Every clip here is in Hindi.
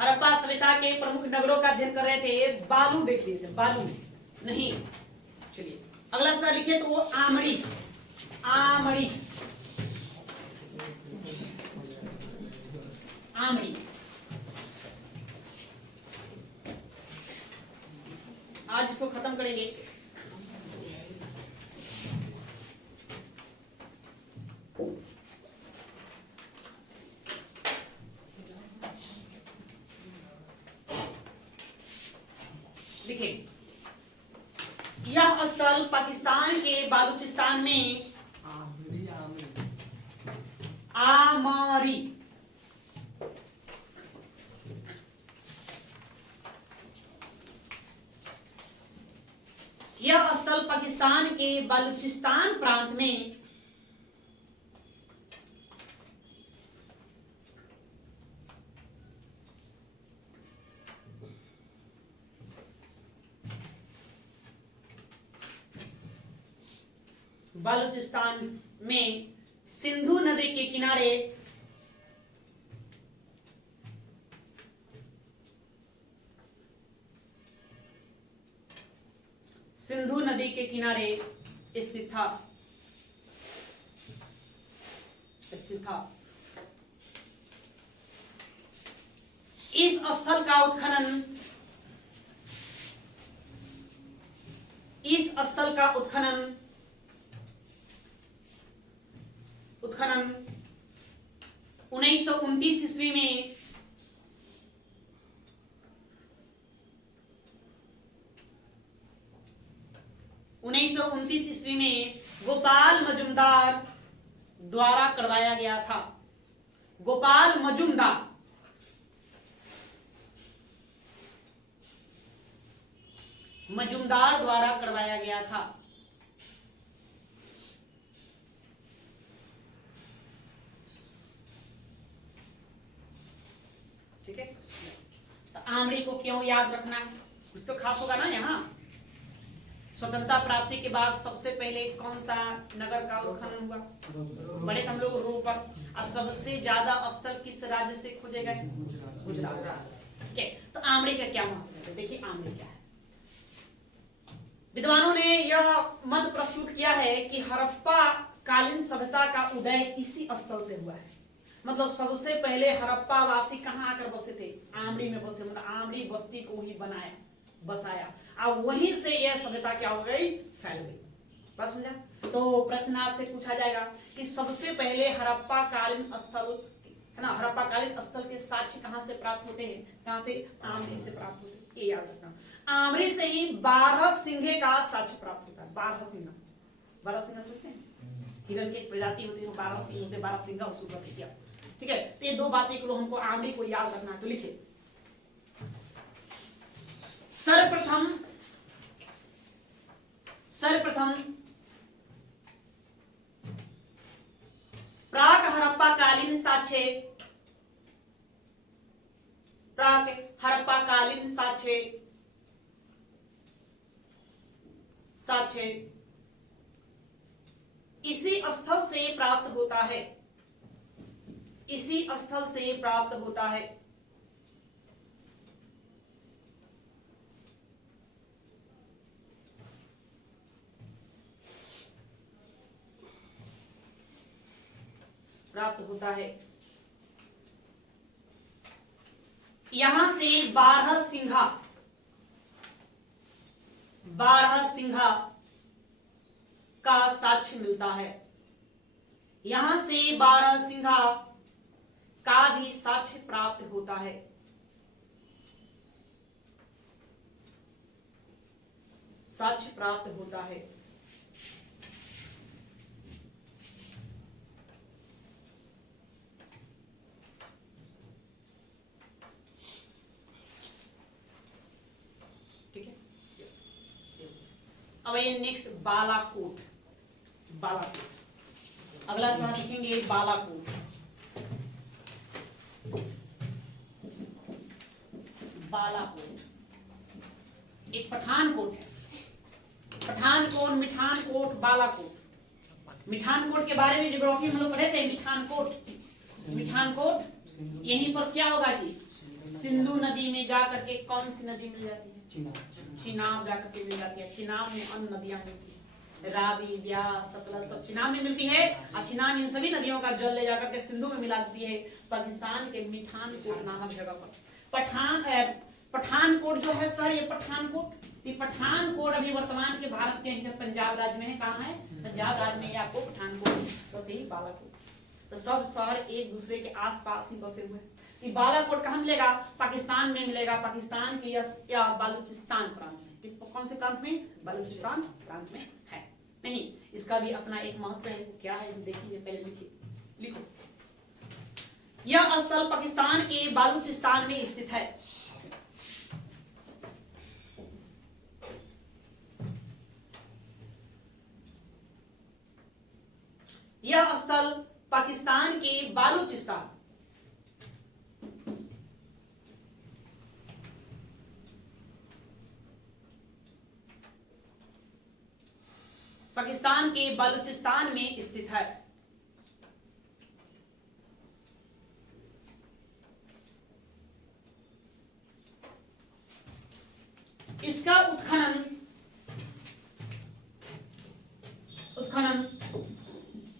हड़प्पा सभ्यता के प्रमुख नगरों का अध्ययन कर रहे थे। बालू देख लीजिए, बालू नहीं। चलिए अगला सवाल लिखिए तो वो आमड़ी, आमड़ी, आमड़ी। आज इसको खत्म करेंगे। लिखिए, यह स्थल पाकिस्तान के बालूचिस्तान में आमरी, यह स्थल पाकिस्तान के बलूचिस्तान प्रांत में बलूचिस्तान में सिंधु नदी के किनारे सिंधु नदी के किनारे स्थित था, स्थित था। इस स्थल का उत्खनन, इस स्थल का उत्खनन 1929 ईस्वी में गोपाल मजुमदार द्वारा करवाया गया था। गोपाल मजुमदार द्वारा करवाया गया था। ठीक है, तो आमड़ी को क्यों याद रखना है? कुछ तो खास होगा ना। यहाँ स्वतंत्रता प्राप्ति के बाद सबसे पहले कौन सा नगर का उत्खनन हुआ? बड़े हम लोग रो पर। और सबसे ज्यादा स्थल किस राज्य से खोजे गए? गुजरात। ठीक है, तो आमड़ी का क्या महत्व है? देखिए आमड़ी क्या है। विद्वानों ने यह मत प्रस्तुत किया है कि हड़प्पा कालीन सभ्यता का उदय इसी स्थल से हुआ है। मतलब सबसे पहले हड़प्पा वासी कहाँ आकर बसे थे? आमड़ी में बसे। मतलब आमड़ी बस्ती को ही बनाया, बसाया, और वहीं से यह सभ्यता क्या हो गई? फैल गई। बस समझा? तो प्रश्न आपसे पूछा जाएगा कि सबसे पहले हड़प्पा कालीन स्थल है ना, हड़प्पा कालीन स्थल के साक्ष्य कहाँ से प्राप्त होते हैं? कहाँ से? आमड़ी से प्राप्त होते हैं। ये याद रखना। आमड़ी से ही 12 सिंहे का साक्ष्य प्राप्त होता है। 12 सिंह, 12 सिंह सोचते हैं हिरण की एक प्रजाति होती है, 12 सिंह होते हैं, 12 सिंह उसको किया। ठीक है, तो ये दो बातें को हमको आमड़ी को याद रखना है। तो लिखिए, सर्वप्रथम प्राक हड़प्पा कालीन साक्ष्य, प्राक हड़प्पा कालीन साक्ष्य इसी स्थल से प्राप्त होता है, इसी स्थल से प्राप्त होता है। प्राप्त होता है। यहां से 12 सिंघा का साक्ष्य मिलता है। यहां से 12 सिंघा का भी साक्ष्य प्राप्त होता है। साक्ष्य प्राप्त होता है। ठीक है, अब ये नेक्स्ट बालाकोट। बालाकोट अगला सवाल लिखेंगे। बालाकोट, बालाकोट एक पठानकोट है। पठानकोट, मिठानकोट, बालाकोट। मिठानकोट के बारे में ज्योग्राफी में हम लोग पढ़े थे। मिठानकोट यहीं पर क्या होगा जी? सिंधु नदी में जा करके कौन सी नदी मिल जाती है? चिनाब जा करके मिल जाती है। चिनाब में अन्य नदियां मिलती है, रावी, ब्यास, सतलज सब चिनाब में मिलती है। और चिनाब इन सभी नदियों का जल ले जाकर के सिंधु में मिला देती है पाकिस्तान के मिठानकोट नामक जगह पर। पठानकोट जो है सर, ये पठानकोट अभी वर्तमान के भारत के पंजाब राज्य में है। कहाँ है? पंजाब राज्य में। आपको पठानकोट तो सही बालाकोट, तो सब शहर एक दूसरे के आसपास ही बसे हुए हैं। कि बालाकोट कहाँ मिलेगा? पाकिस्तान में मिलेगा, पाकिस्तान के या बलूचिस्तान प्रांत में। किस कौन से प्रांत में? बलूचिस्तान प्रांत में है। नहीं, इसका भी अपना एक महत्व है। क्या है देखिए, पहले लिखो। यह स्थल पाकिस्तान के बलूचिस्तान में स्थित है। यह स्थल पाकिस्तान के बलूचिस्तान में स्थित है। इसका उत्खनन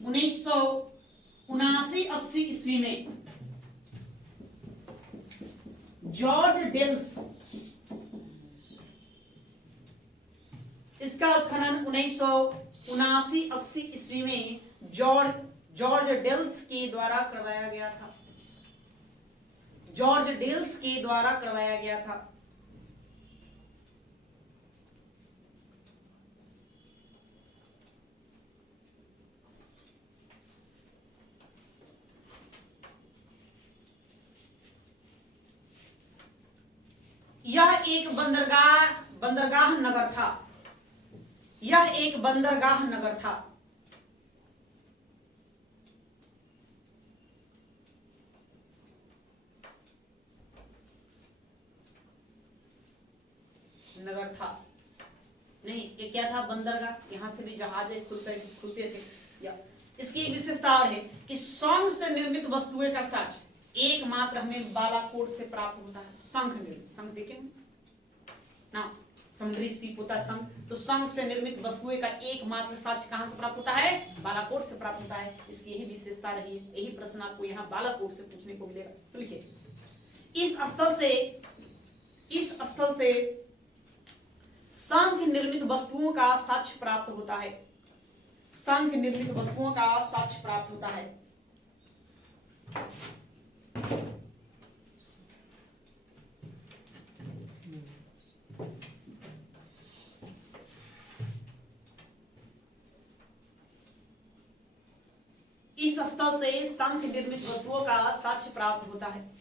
1979-80 ईस्वी में जॉर्ज डेल्स, इसका उत्खनन 1979-80 ईस्वी में जॉर्ज डेल्स के द्वारा करवाया गया था। जॉर्ज डेल्स के द्वारा करवाया गया था। यह एक बंदरगाह नगर था। यह एक बंदरगाह नगर था। नहीं, ये क्या था? बंदरगाह। यहां से भी जहाज खुलते थे। या इसकी एक विशेषता और है कि शंख से निर्मित वस्तुएं का साक्ष्य एकमात्र हमें बालाकोट से प्राप्त होता है। शंख देखें ना, समुद्री सीप होता है शंख, तो शंख से निर्मित वस्तुएं का एकमात्र साक्ष्य कहां से प्राप्त होता है? बालाकोट से प्राप्त होता है। इसकी यही विशेषता रही है। यही प्रश्न आपको यहाँ बालाकोट से पूछने को मिलेगा। तो लिखिए, इस स्थल से शंख निर्मित वस्तुओं का साक्ष्य प्राप्त होता है। शंख निर्मित वस्तुओं का साक्ष्य प्राप्त होता है। इस स्थल से शंख निर्मित वस्तुओं का साक्ष्य प्राप्त होता है।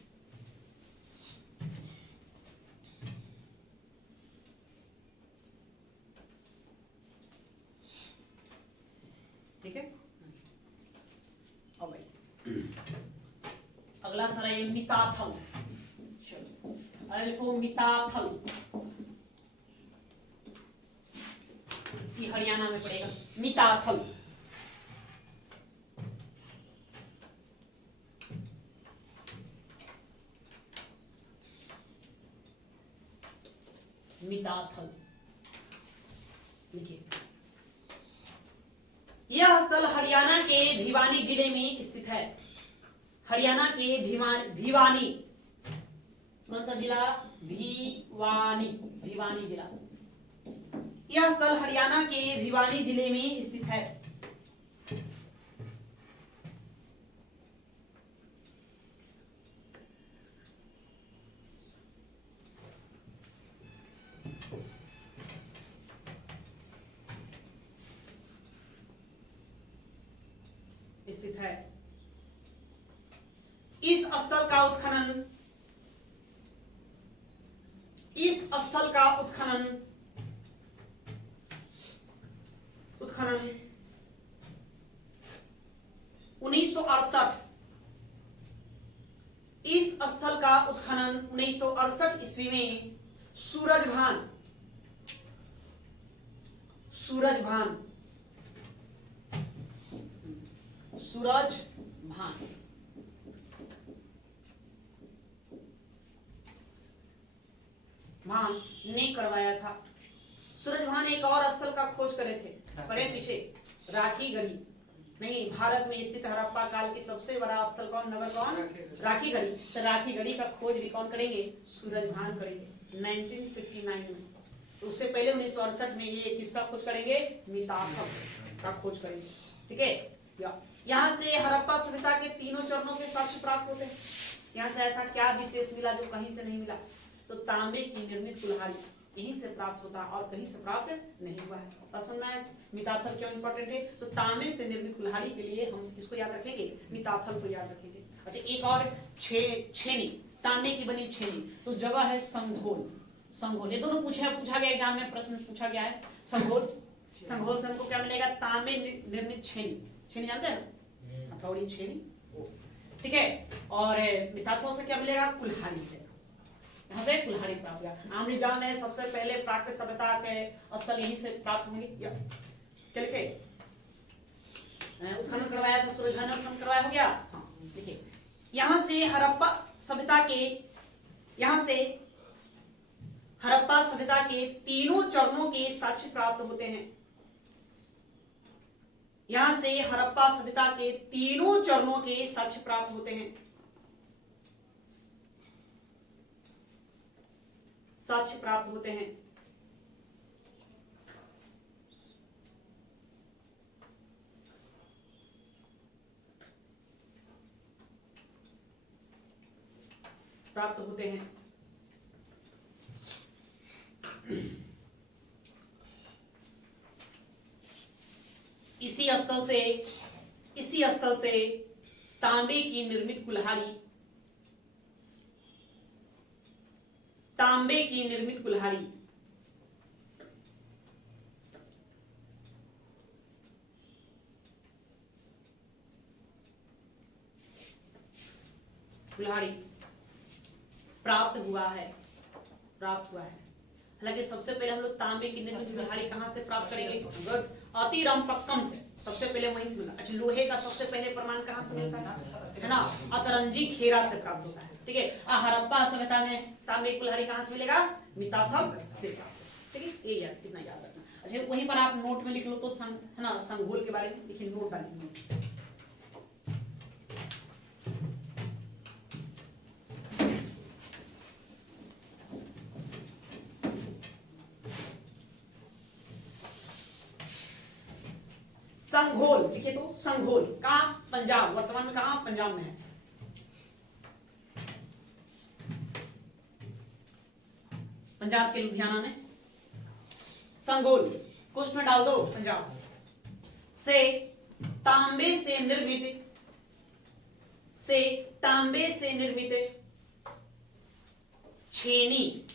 ठीक है। और भाई अगला सर है मिताथल। अरे लिखो मिताथल, ये हरियाणा में पड़ेगा। मिताथल लिखिए। यह स्थल हरियाणा के भिवानी जिले में स्थित है। हरियाणा के भिवानी, कौन सा जिला? भिवानी जिला। यह स्थल हरियाणा के भिवानी जिले में स्थित है। इस स्थल का उत्खनन 1968, इस स्थल का उत्खनन 1968 ईस्वी में सूरजभान भान ने करवाया था। सूरज भान एक और स्थल का खोज करे थे, पढ़े पीछे, राखीगढ़ी नहीं, भारत में स्थित हड़प्पा काल की सबसे बड़ा स्थल कौन, नगर कौन, राखीगढ़ी। तो राखीगढ़ी का खोज भी कौन करेंगे, सूरज भान करेंगे 1959 में। तो उससे पहले 1968 में ये किसका खोज करेंगे, मिताथल का खोज करेंगे। ठीक है, यहाँ से हड़प्पा सभ्यता के तीनों चरणों के साक्ष्य प्राप्त होते हैं। यहाँ से ऐसा क्या विशेष मिला जो कहीं से नहीं मिला, तो तांबे की निर्मित कुल्हाड़ी यहीं से प्राप्त होता और कहीं से प्राप्त नहीं हुआ है। बस सुनना है मिताथल क्यों इंपॉर्टेंट है, तो तांबे से निर्मित कुल्हाड़ी के लिए हम किसको याद रखेंगे, मिताथल को याद रखेंगे। अच्छा, एक और छेनी, तांबे की बनी छेनी, तो जगह है संघोल। संघोल ये दोनों पूछा गया एग्जाम में, प्रश्न पूछा गया है। संघोल, संघोल से हमको क्या मिलेगा, तांबे निर्मित छेनी। छेनी जानते हैं, हथौड़ी छेनी, ठीक है। और मिताथल से क्या मिलेगा, कुल्हाड़ी से, यहाँ से कुल्हाड़ी प्राप्त हुआ। आमरी जान है सबसे पहले प्राकृतिक सभ्यता के स्थल यहीं से प्राप्त होंगे। क्या लिखे, उत्खनन करवाया था, सूरज भान ने उत्खनन करवाया, हो गया। हाँ, देखिए यहाँ से हड़प्पा सभ्यता के, यहाँ से हड़प्पा सभ्यता के तीनों चरणों के साक्ष्य प्राप्त होते हैं। यहां से हड़प्पा सभ्यता के तीनों चरणों के साक्ष्य प्राप्त होते हैं, साक्ष्य प्राप्त होते हैं। प्राप्त होते हैं। इसी स्थल से तांबे की निर्मित कुल्हाड़ी, तांबे की निर्मित कुल्हाड़ी प्राप्त हुआ है, प्राप्त हुआ है। हालांकि सबसे पहले हम लोग तांबे की निर्मित कुल्हाड़ी कहां से प्राप्त करेंगे, अतिरंपक्कम से, सबसे पहले वहीं से मिला। अच्छा, लोहे का सबसे पहले प्रमाण कहां से मिलता है ना, अतरंजी खेरा से प्राप्त होता है। ठीक है, हड़प्पा सभ्यता में तांबे की कुल्हाड़ी कहां से मिलेगा, मिताथल से प्राप्त। ठीक है, ये याद, कितना याद रखना। अच्छा, वहीं पर आप नोट में लिख लो तो है ना, संघोल के बारे में देखिए, नोट डालिए। संघोल लिखिए, तो संघोल कहां, पंजाब, वर्तमान में कहां, पंजाब में है। पंजाब के लुधियाना में संघोल, कुछ में डाल दो पंजाब। से तांबे से निर्मित छेनी,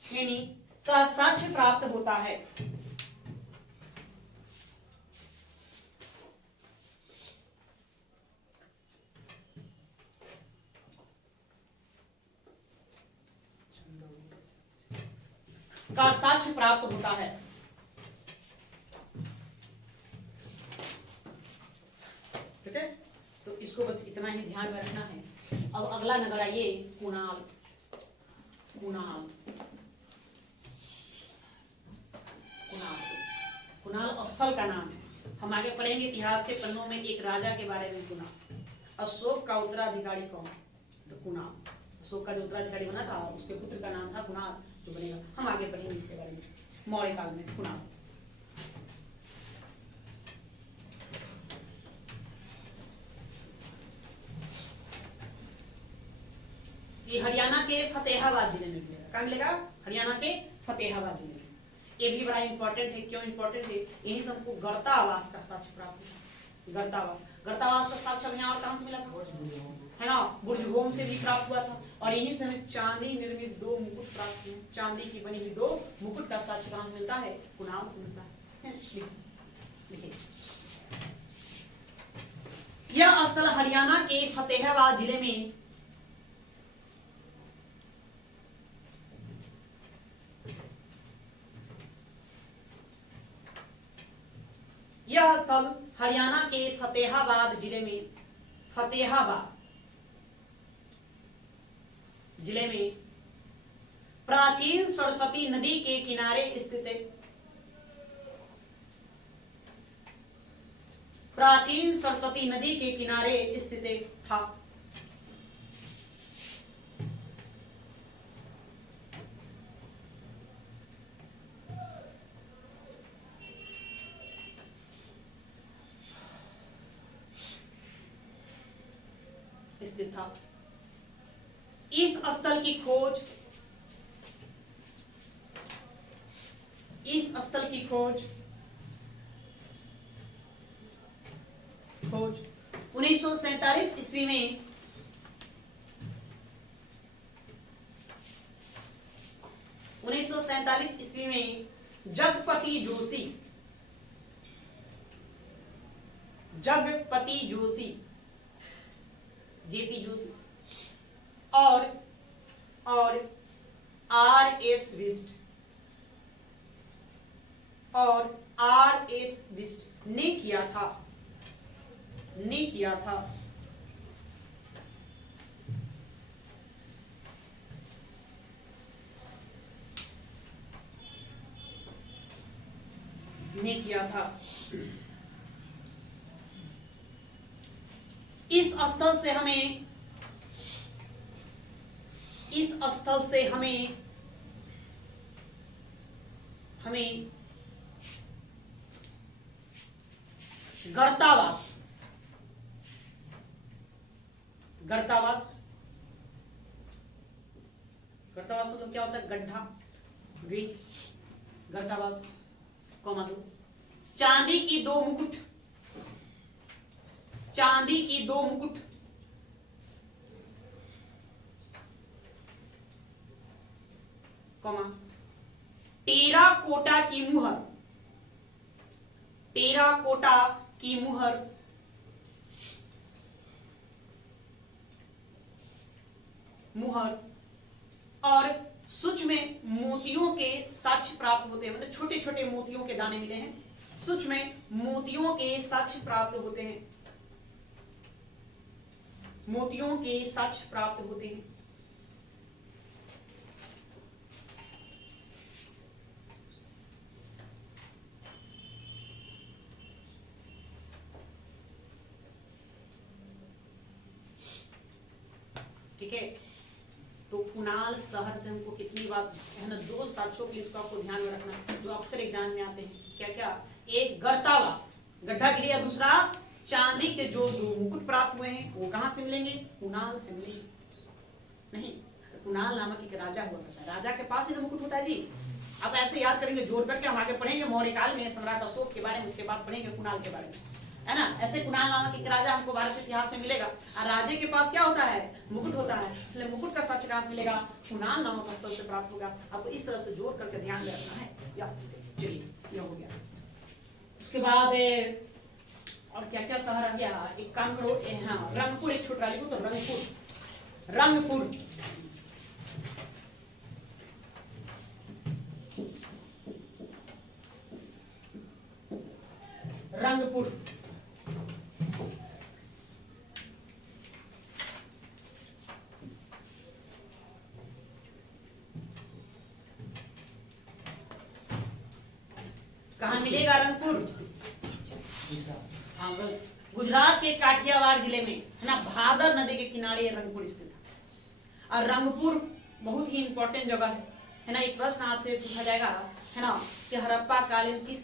छेनी का साक्ष्य प्राप्त होता है। का साक्ष्य प्राप्त होता है। ठीक है, तो इसको बस इतना ही ध्यान में रखना है। अब अगला नगर आइए, कुणाल। कुणाल, कुणाल स्थल का नाम है। हम आगे पढ़ेंगे इतिहास के पन्नों में एक राजा के बारे में, कुणाल। अशोक का उत्तराधिकारी कौन, तो कुणाल। अशोक का जो उत्तराधिकारी बना था उसके पुत्र का नाम था कुणाल, जो बनेगा। हम आगे पढ़ेंगे इसके बारे में, मौर्य काल में कुणाल। ये हरियाणा के फतेहाबाद जिले में मिलेगा। कहाँ मिलेगा, हरियाणा के फतेहाबाद जिले में। ये भी बड़ा इंपॉर्टेंट है। क्यों इंपॉर्टेंट है, यहीं से हमको गढ़ता आवास का साक्ष्य प्राप्त हुआ। गढ़ता आवास का साक्ष्य हमें और कहां से मिला था, है ना, बुर्जहोम से भी प्राप्त हुआ था। और यहीं से हमें चांदी निर्मित 2 मुकुट प्राप्त हुए। चांदी की बनी हुई 2 मुकुट का साक्ष्य कहां से मिलता है, कुणाल से मिलता है। देखिए, यह स्थल हरियाणा के फतेहाबाद जिले में यह स्थल हरियाणा के फतेहाबाद जिले में, फतेहाबाद जिले में प्राचीन सरस्वती नदी के किनारे स्थित है। प्राचीन सरस्वती नदी के किनारे स्थित था। स्थित था। इस स्थल की खोज 1947 ईस्वी में जगपति जोशी जेपी जोशी और आर एस बिस्ट ने किया था। इस स्थल से हमें गर्तावास मतलब क्या होता है? गड्ढा, ग्रीक गर्तावास, कॉमा दो, चांदी की दो मुकुट, कॉमा, टेराकोटा की मुहर, और सूक्ष्म मोतियों के साक्ष्य प्राप्त होते हैं। मतलब छोटे छोटे मोतियों के दाने मिले हैं। सूक्ष्म मोतियों के साक्ष्य प्राप्त होते हैं। ठीक है, तो कुणाल शहर से हमको कितनी बात है ना, दो साक्ष्यों के लिए इसको आपको ध्यान में रखना जो अक्सर एग्जाम में आते हैं। क्या क्या? एक गर्तावास, गड्ढा गिरिया, दूसरा चांदी के जो दो मुकुट प्राप्त हुए हैं वो कहां से मिलेंगे? कुणाल से मिलेंगे। नहीं, कुणाल नामक एक राजा हुआ करता है, राजा के पास ही ना मुकुट होता है जी। आप ऐसे याद करेंगे, जोड़ करके हम आगे पढ़ेंगे मौर्य काल में सम्राट अशोक के बारे में, उसके बाद पढ़ेंगे कुणाल के बारे में, है ना। ऐसे कुणाल नामक एक राजा हमको भारत इतिहास में मिलेगा, और राजे के पास क्या होता है? मुकुट होता है। इसलिए मुकुट का साक्ष्य कहां से मिलेगा? कुणाल नामक स्थल से प्राप्त होगा। आपको इस तरह से जोड़ करके ध्यान में रखना है। चलिए, ये हो गया। उसके बाद और क्या क्या शहर आ गया? एक काम करो, हाँ, रंगपुर एक छोटा लिखो तो रंगपुर कहां मिलेगा? रंगपुर, गुजरात के काठियावाड़ जिले में, है ना, भादर नदी के किनारे रंगपुर स्थित है। और रंगपुर बहुत ही इंपॉर्टेंट जगह है ना। एक प्रश्न आपसे पूछा जाएगा, है ना, कि हड़प्पा कालीन किस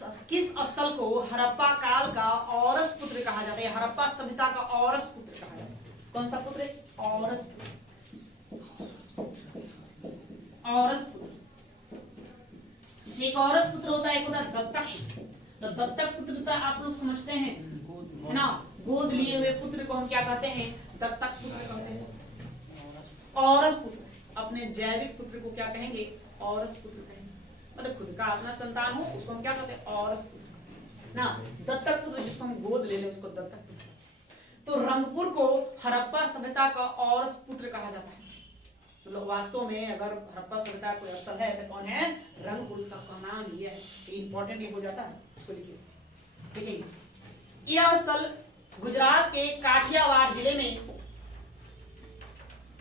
स्थल को हड़प्पा काल का औरस पुत्र कहा जाता है? हड़प्पा सभ्यता का औरस पुत्र कहा जाता है। कौन सा पुत्र? औरस पुत्र। एक औरस पुत्र होता है, एक होता है दत्तक। तो दत्तक पुत्र तो आप लोग समझते हैं, है ना, गोद लिए हुए पुत्र को हम क्या कहते हैं? दत्तक पुत्र कहते हैं। औरस पुत्र, अपने जैविक पुत्र को क्या कहेंगे? औरस पुत्र कहेंगे। मतलब खुद का अपना संतान हो उसको हम क्या कहते हैं? औरस पुत्र ना। दत्तक पुत्र जिसको हम गोद ले लें उसको दत्तक पुत्र। तो रंगपुर को हड़प्पा सभ्यता का औरस पुत्र कहा जाता है। मतलब वास्तव में अगर हड़प्पा सभ्यता कोई स्थल है तो कौन है? रंगपुर, उसका नाम ये है। इंपॉर्टेंट ही हो जाता है, उसको लिखिए। ठीक है, यह स्थल गुजरात के काठियावाड़ जिले में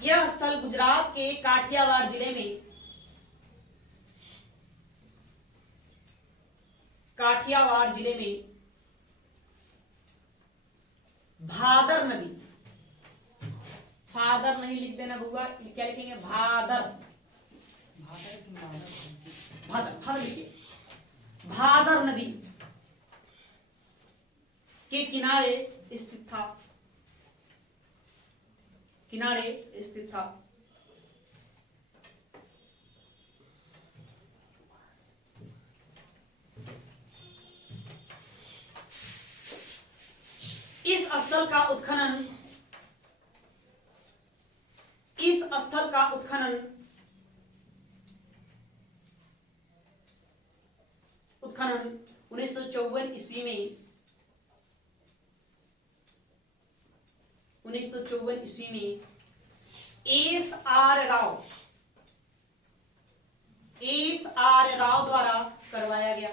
यह स्थल गुजरात के काठियावाड़ जिले में भादर नदी, फादर नहीं लिख देना बुआ, क्या लिखेंगे भादर, भादर लिखिए, भादर नदी के किनारे स्थित था, इस स्थल का उत्खनन 1954 ईस्वी में एस आर राव द्वारा करवाया गया।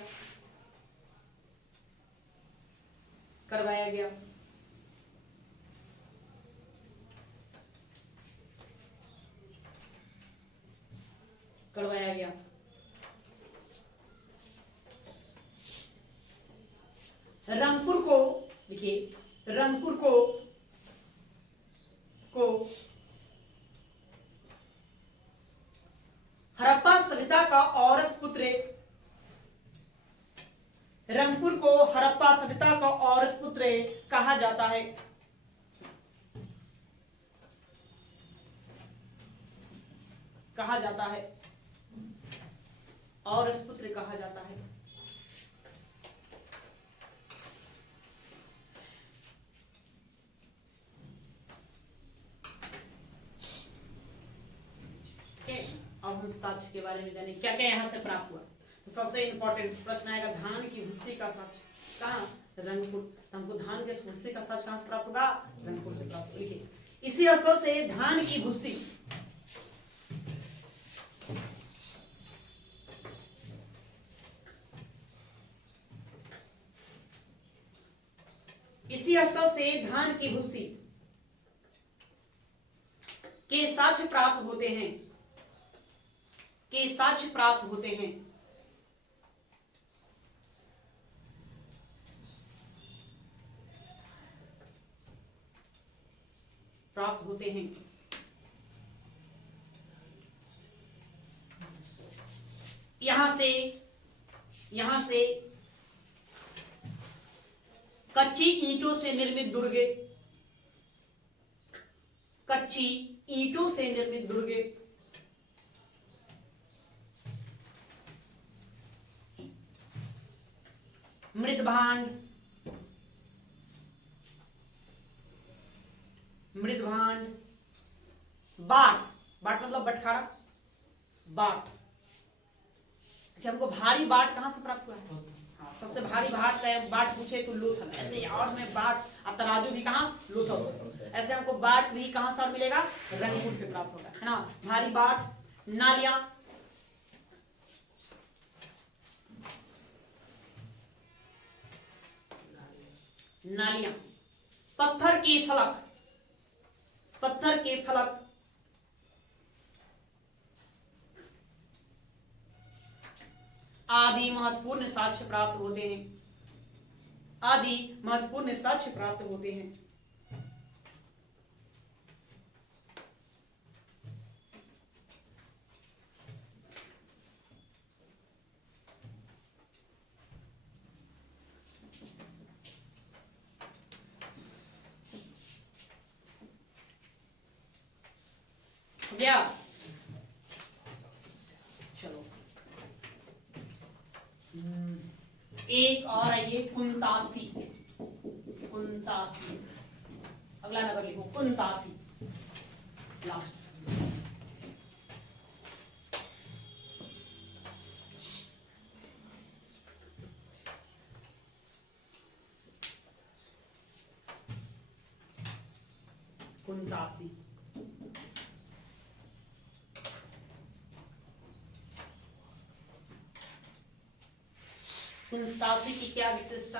रंगपुर को देखिए, रंगपुर को हड़प्पा सभ्यता का औरस पुत्र, रंगपुर को हड़प्पा सभ्यता का औरस पुत्र कहा जाता है। औरस पुत्र कहा जाता है। अब हम साक्ष्य के बारे में जाने क्या क्या यहाँ से प्राप्त हुआ। तो सबसे इंपॉर्टेंट प्रश्न आएगा, धान की भूसी का साक्ष्य कहाँ? रंगपुर। हमको धान के भूसी का साक्ष्य कहाँ से प्राप्त होगा? रंगपुर से प्राप्त होगा। इसी स्थल से धान की भूसी के साक्ष्य प्राप्त होते हैं। यहां से कच्ची ईंटों से निर्मित दुर्गे, मृदभांड, बाट मतलब बटखारा, बाट। अच्छा, हमको भारी बाट कहां से प्राप्त हुआ है? हाँ, सबसे भारी बाट पूछे तो लोथल। ऐसे और में बाट, अब तराजू भी कहां? लोथल। ऐसे हमको बाट भी कहां से मिलेगा? रंगपुर से प्राप्त होगा, है ना। भारी बाट, नालियां, पत्थर के फलक, आदि महत्वपूर्ण साक्ष्य प्राप्त होते हैं। गया, चलो एक और आइए, कुंतासी। अगला नगर लिखो, कुंतासी, लास्ट। कुंतासी की क्या विशेषता?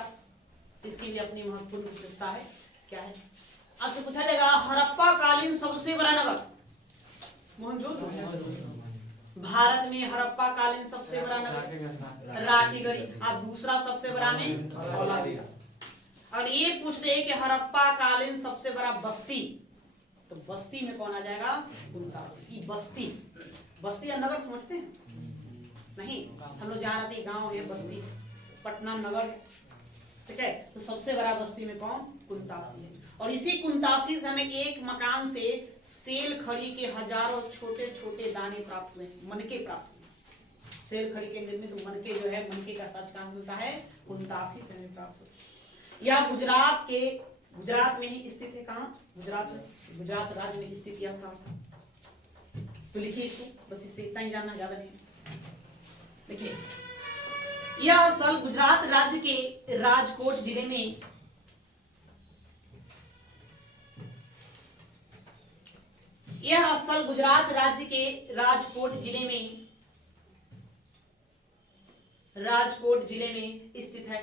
इसकी भी अपनी महत्वपूर्ण विशेषता है। क्या है? आपसे पूछा जाएगा हड़प्पा कालीन सबसे बड़ा नगर, मोहनजोदड़ो। भारत में हड़प्पा कालीन सबसे बड़ा नगर राखीगढ़ी, और दूसरा सबसे बड़ा में धौलावीरा। और ये पूछ रहे हैं कि हड़प्पा कालीन सबसे बड़ा बस्ती, तो बस्ती में कौन आ जाएगा? कुंतासी। बस्ती, बस्ती या नगर समझते हैं? नहीं, हम लोग जहाँ रहते गांव है, बस्ती पटना नगर है, ठीक है। तो सबसे बड़ा बस्ती में कौन? कुंतासी है। और इसी कुंतासी से हमें एक मकान से सेल खड़ी के हजारों छोटे छोटे दाने प्राप्त हुए, मनके प्राप्त हुए। सेल खड़ी के निर्मित मनके जो है, मनके का सच कहां से मिलता है? कुंतासी से हमें प्राप्त हुआ। यह गुजरात में ही स्थित है। कहाँ? गुजरात में, गुजरात राज्य में स्थित यह शहर। तो लिखिए इसको, बस इससे इतना ही जानना, ज्यादा नहीं। देखिए, यह स्थल गुजरात राज्य के राजकोट जिले में यह स्थल गुजरात राज्य के राजकोट जिले में स्थित है।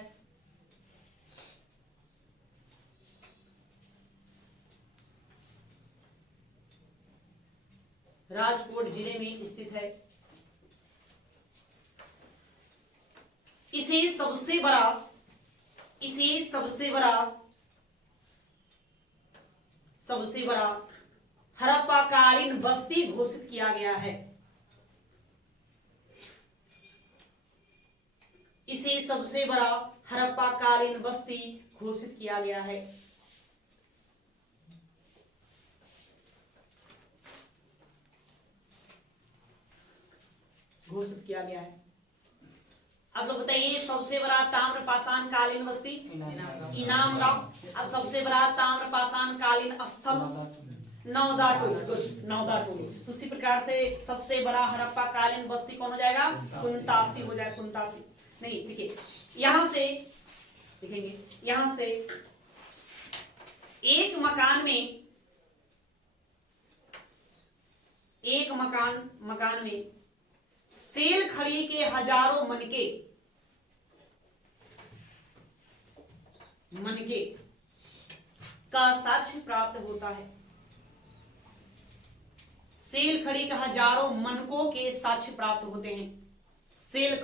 राजकोट जिले में स्थित है। इसे सबसे बड़ा हड़प्पा कालीन बस्ती घोषित किया गया है। इसे सबसे बड़ा हड़प्पा कालीन बस्ती घोषित किया गया है। घोषित किया गया है। अब लोग बताइए, सबसे बड़ा ताम्रपाषाण कालीन बस्ती इनामगांव, और सबसे बड़ा ताम्रपाषाण कालीन स्थल नौदाटोली। तो उसी प्रकार से सबसे बड़ा हड़प्पा कालीन बस्ती कौन हो जाएगा? कुंतासी हो जाएगा। कुंतासी नहीं, देखिए यहां से देखेंगे, यहां से एक मकान में सेल खड़ी के हजारों मनके का साक्ष्य प्राप्त होता है। सेल खड़ी के हजारों मनकों के साक्ष्य प्राप्त होते हैं। सेल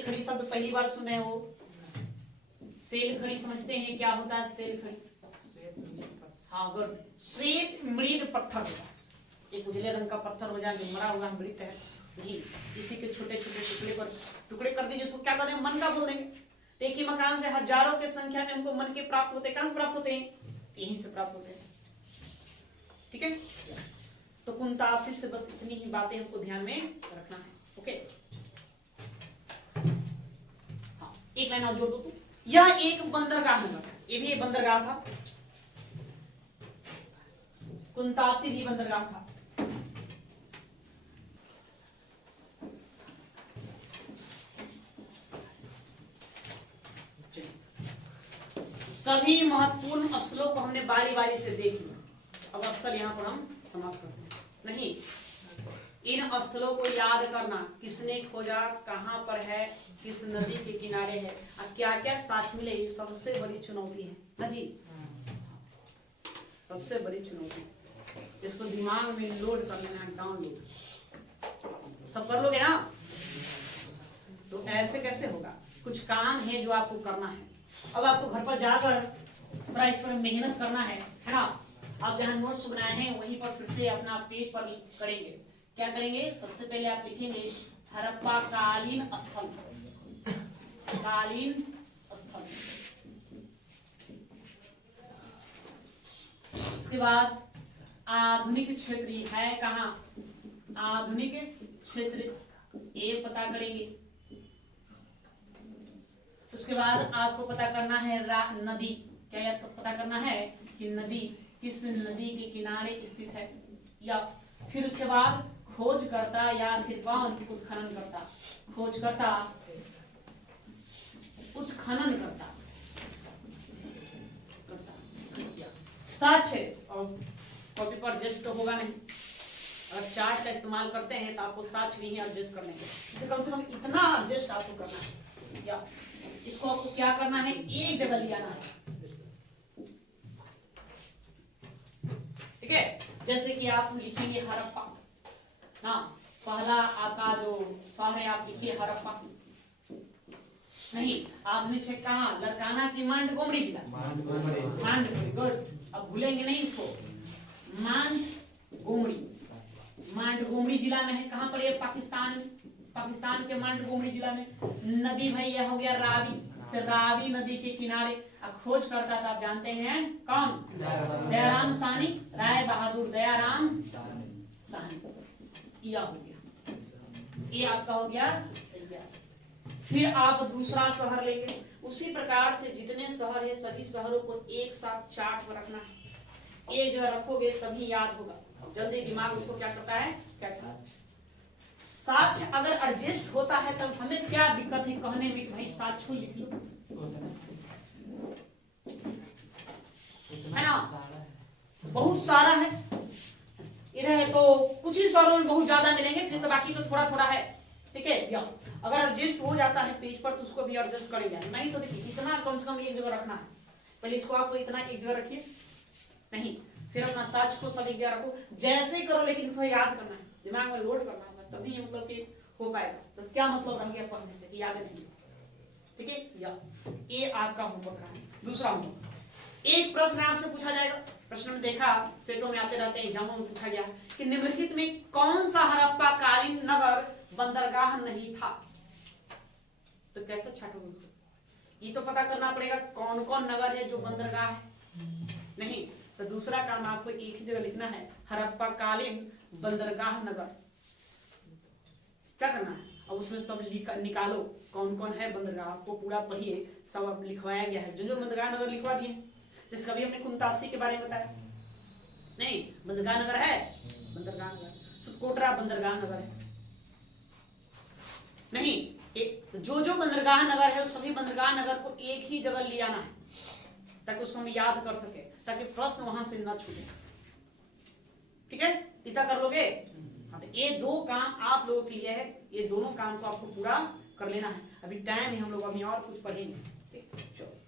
खड़ी शब्द पहली बार सुने हो? सेल खड़ी समझते हैं क्या होता है? सेल खड़ी, हाँ गुड, श्वेत मृग पत्थर होता है। एक उजले रंग का पत्थर हो जाए, जो मरा हुआ मृत है, इसी के छोटे छोटे टुकड़े कर दीजिए, इसको क्या कहते हैं? मन का बोल देंगे। एक ही मकान से हजारों की संख्या में हमको मन के प्राप्त होते हैं। कहां से प्राप्त होते हैं? यहीं से प्राप्त होते हैं, ठीक है। तो कुंतासी से बस इतनी ही बातें हमको ध्यान में रखना है, ओके। हाँ, एक लाइन और जोड़ दो तो, यह एक बंदरगाह नगर है। ये भी एक बंदरगाह था, कुंतासी भी बंदरगाह था। सभी महत्वपूर्ण स्थलों को हमने बारी बारी से देख लिया। अब स्थल यहाँ पर हम समाप्त करते हैं। नहीं, इन स्थलों को याद करना, किसने खोजा, कहां पर है, किस नदी के किनारे है, और क्या क्या साक्ष्य मिले, ये सबसे बड़ी चुनौती है ना जी। सबसे बड़ी चुनौती, इसको दिमाग में लोड कर लेना, डाउनलोड सब कर लोगे ना। तो ऐसे कैसे होगा? कुछ काम है जो आपको करना है। अब आपको घर पर जाकर थोड़ा इस पर मेहनत करना है ना। आप जहां नोट्स बनाए हैं वहीं पर फिर से अपना पेज पर करेंगे। क्या करेंगे? सबसे पहले आप लिखेंगे हड़प्पा कालीन स्थल, कालीन स्थल। उसके बाद आधुनिक क्षेत्र है कहाँ? आधुनिक क्षेत्र ये पता करेंगे। उसके बाद आपको पता करना है नदी, क्या आपको पता करना है कि नदी किस नदी के किनारे स्थित है। या फिर उसके बाद खोजकर्ता या फिर कौन? उत्खननकर्ता। खोजकर्ता, उत्खननकर्ता, सच है। और कॉपी पर एडजस्ट तो होगा नहीं, अगर चार्ट का इस्तेमाल करते हैं तो आपको सच भी एडजस्ट कर लेंगे। तो कम से कम इतना एडजस्ट आपको करना है। या इसको आपको क्या करना है? एक जगह ले आना है। ठीक है। जैसे कि आप लिखेंगे हड़प्पा, हाँ पहला आपका जो शहर है आप लिखिए हड़प्पा। नहीं आधुनिक क्षेत्र कहाँ, लड़काना की मांडगोमरी जिला, मांडगोमरी, गुड। अब भूलेंगे नहीं इसको, मांडगोमरी, मांडगोमरी जिला में है। कहाँ पर ये, पाकिस्तान, पाकिस्तान के मांडगोमरी जिला में। नदी भाई यह हो गया रावी, तो रावी नदी के किनारे खोज करता था, आप जानते हैं कौन, दयाराम साहनी, राय बहादुर दयाराम साहनी, यह हो गया, ये आपका हो गया। फिर आप दूसरा शहर लेंगे, उसी प्रकार से जितने शहर है सभी शहरों को एक साथ चार्ट पर रखना है। एक जगह रखोगे तभी याद होगा, जल्दी दिमाग उसको क्या करता है, कैच करता है। साक्ष्य अगर एडजस्ट होता है तब हमें क्या दिक्कत है कहने में कि भाई साक्ष्य लिख लो, है ना, बहुत सारा है इधर है, तो कुछ ही शहरों में बहुत ज्यादा मिलेंगे, फिर तो बाकी तो थोड़ा थोड़ा है, ठीक है। या अगर एडजस्ट हो जाता है पेज पर तो उसको भी एडजस्ट करेंगे, नहीं तो देखिए इतना कम से कम एक जगह रखना है, पहले इसको आपको इतना एक जगह रखिए, नहीं फिर अपना साक्ष्य को सब एक जगह रखो, जैसे करो लेकिन थोड़ा याद करना है, दिमाग में लोड करना होगा तभी मतलब कि हो पाएगा। तो क्या मतलब रह गया पढ़ने से कि याद नहीं, ठीक है। या ये आपका होमवर्क रहा। दूसरा होमवर्क, एक प्रश्न आपसे पूछा जाएगा, प्रश्न में देखा सेटों में आते रहते हैं, एग्जामों में पूछा गया कि निम्नलिखित में कौन सा हड़प्पा कालीन नगर बंदरगाह नहीं था, तो कैसे छाटोगे उसको, ये तो पता करना पड़ेगा कौन कौन नगर है जो बंदरगाह है नहीं। तो दूसरा काम आपको एक ही जगह लिखना है, हड़प्पा कालीन बंदरगाह नगर, क्या करना है, अब उसमें सब निकालो कौन कौन है बंदरगाह, आपको पूरा पढ़िए, सब अब लिखवाया गया है, जो बंदरगाह नगर लिखवा दिए। जैसे कभी हमने कुंतासी के बारे में बताया, नहीं बंदरगाह नगर है, बंदरगाह नगर, सुतकोटरा बंदरगाह नगर है, नहीं जो बंदरगाह नगर है सभी बंदरगाह नगर को एक ही जगह ले आना है ताकि उसको हम याद कर सके, ताकि प्रश्न वहां से न छूटे, ठीक है। इतना कर लोगे, हाँ, तो ये दो काम आप लोगों के लिए है, ये दोनों काम को आपको पूरा कर लेना है। अभी टाइम है, हम लोग अभी और कुछ पढ़ेंगे, चलो।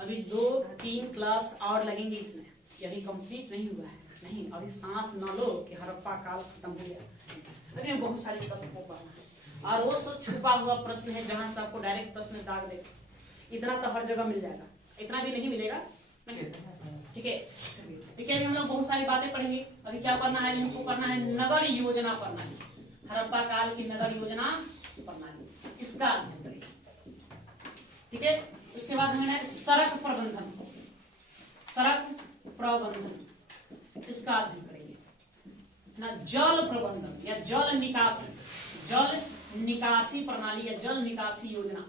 अभी 2-3 क्लास और लगेंगे इसमें, यदि कंप्लीट नहीं हुआ है, नहीं अभी सांस न लो कि हड़प्पा काल खत्म हो गया, अभी बहुत सारे तथ्यों को पढ़ना है, और वो सब छुपा हुआ प्रश्न है जहां से आपको डायरेक्ट प्रश्न दाग देगा, इतना तो हर जगह मिल जाएगा, इतना भी नहीं मिलेगा, नहीं, ठीक है। देखिए अभी हम लोग बहुत सारी बातें पढ़ेंगे, अभी क्या करना है, हमको करना है नगर योजना पढ़ना है, हड़प्पा काल की नगर योजना पढ़ना है, इसका अध्ययन करेंगे, ठीक है। उसके बाद हमें सड़क प्रबंधन, सड़क प्रबंधन इसका अध्ययन करेंगे ना, जल प्रबंधन या जल निकासी प्रणाली या जल निकासी योजना,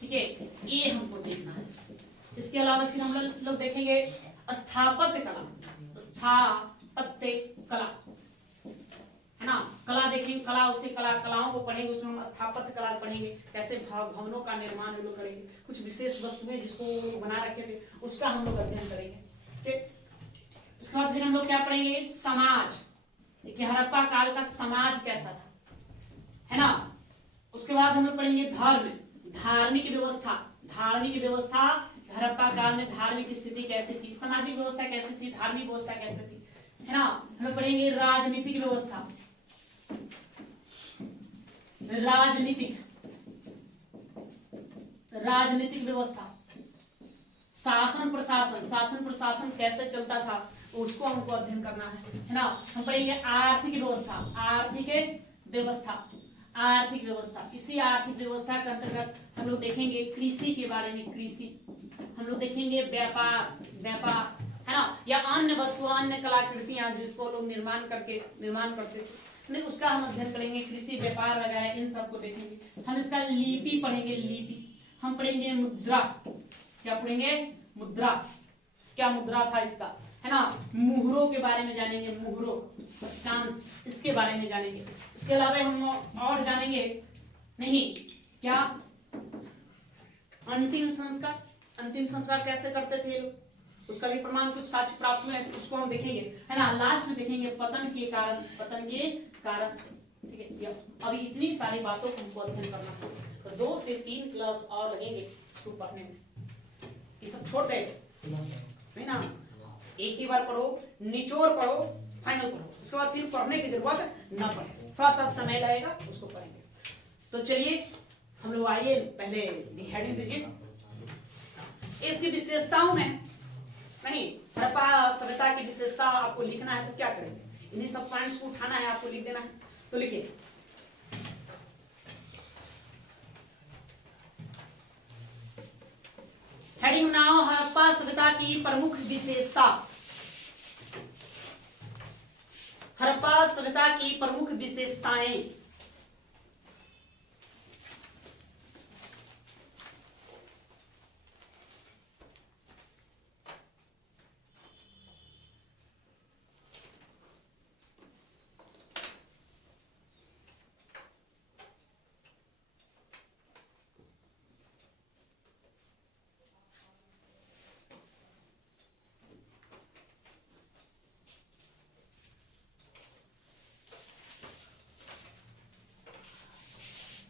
ठीक है, ये हमको देखना है। इसके अलावा फिर हम लोग देखेंगे स्थापत्य कला, स्थापत्य कला है ना, कला देखेंगे, कला उसके कलाओं को पढ़ेंगे, उसमें हम स्थापत्य कला पढ़ेंगे, कैसे भवनों का निर्माण हम लोग करेंगे, कुछ विशेष वस्तुएं जिसको बना रखे थे उसका हम लोग अध्ययन करेंगे, ठीक। इसके बाद फिर हम लोग क्या पढ़ेंगे, समाज, कि हड़प्पा काल का समाज कैसा था, है ना। उसके बाद हम लोग पढ़ेंगे धर्म, धार्मिक व्यवस्था, हड़प्पा काल में धार्मिक स्थिति कैसी थी, सामाजिक व्यवस्था कैसी थी, धार्मिक व्यवस्था कैसी थी, है ना। हम लोग पढ़ेंगे राजनीतिक व्यवस्था, राजनीतिक व्यवस्था, शासन प्रशासन कैसे चलता था उसको हमको अध्ययन करना है ना। हम पढ़ेंगे आर्थिक व्यवस्था, इसी आर्थिक व्यवस्था के अंतर्गत हम लोग देखेंगे कृषि के बारे में, हम लोग देखेंगे व्यापार है ना, या अन्य वस्तु अन्य कलाकृतियां जिसको लोग निर्माण करते नहीं, उसका हम अध्ययन करेंगे, कृषि व्यापार वगैरह इन सबको देखेंगे। हम इसका लिपि पढ़ेंगे, हम पढ़ेंगे मुद्रा, क्या पढ़ेंगे, मुद्रा, क्या मुद्रा था इसका, है ना। मुहरों के बारे में जानेंगे, मुहरों इसके बारे में जानेंगे। इसके अलावा हम और जानेंगे नहीं क्या, अंतिम संस्कार कैसे करते थे लोग, उसका भी प्रमाण कुछ साक्ष्य प्राप्त हुए हैं, तो उसको हम देखेंगे, है ना। लास्ट में देखेंगे पतन के कारण, ठीक है। अभी इतनी सारी बातों को हमको अध्ययन करना है, तो 2 से 3 क्लास और लगेंगे इसको पढ़ने में। ये सब छोड़ दे, नहीं ना, एक ही बार पढ़ो, निचोड़ पढ़ो, फाइनल पढ़ो, उसके बाद फिर पढ़ने की जरूरत ना पड़े, थोड़ा सा समय लगेगा, उसको पढ़ेंगे। तो चलिए हम लोग आइए, पहले हेडिंग दीजिए। इसकी विशेषताओं में नहीं, हड़प्पा सभ्यता की विशेषता आपको लिखना है, तो क्या करेंगे, इन्हीं सब पॉइंट्स को उठाना है, आपको लिख देना है, तो लिखिए। हेडिंग नाउ हड़प्पा सभ्यता की प्रमुख विशेषता। हड़प्पा सभ्यता की प्रमुख विशेषताएं।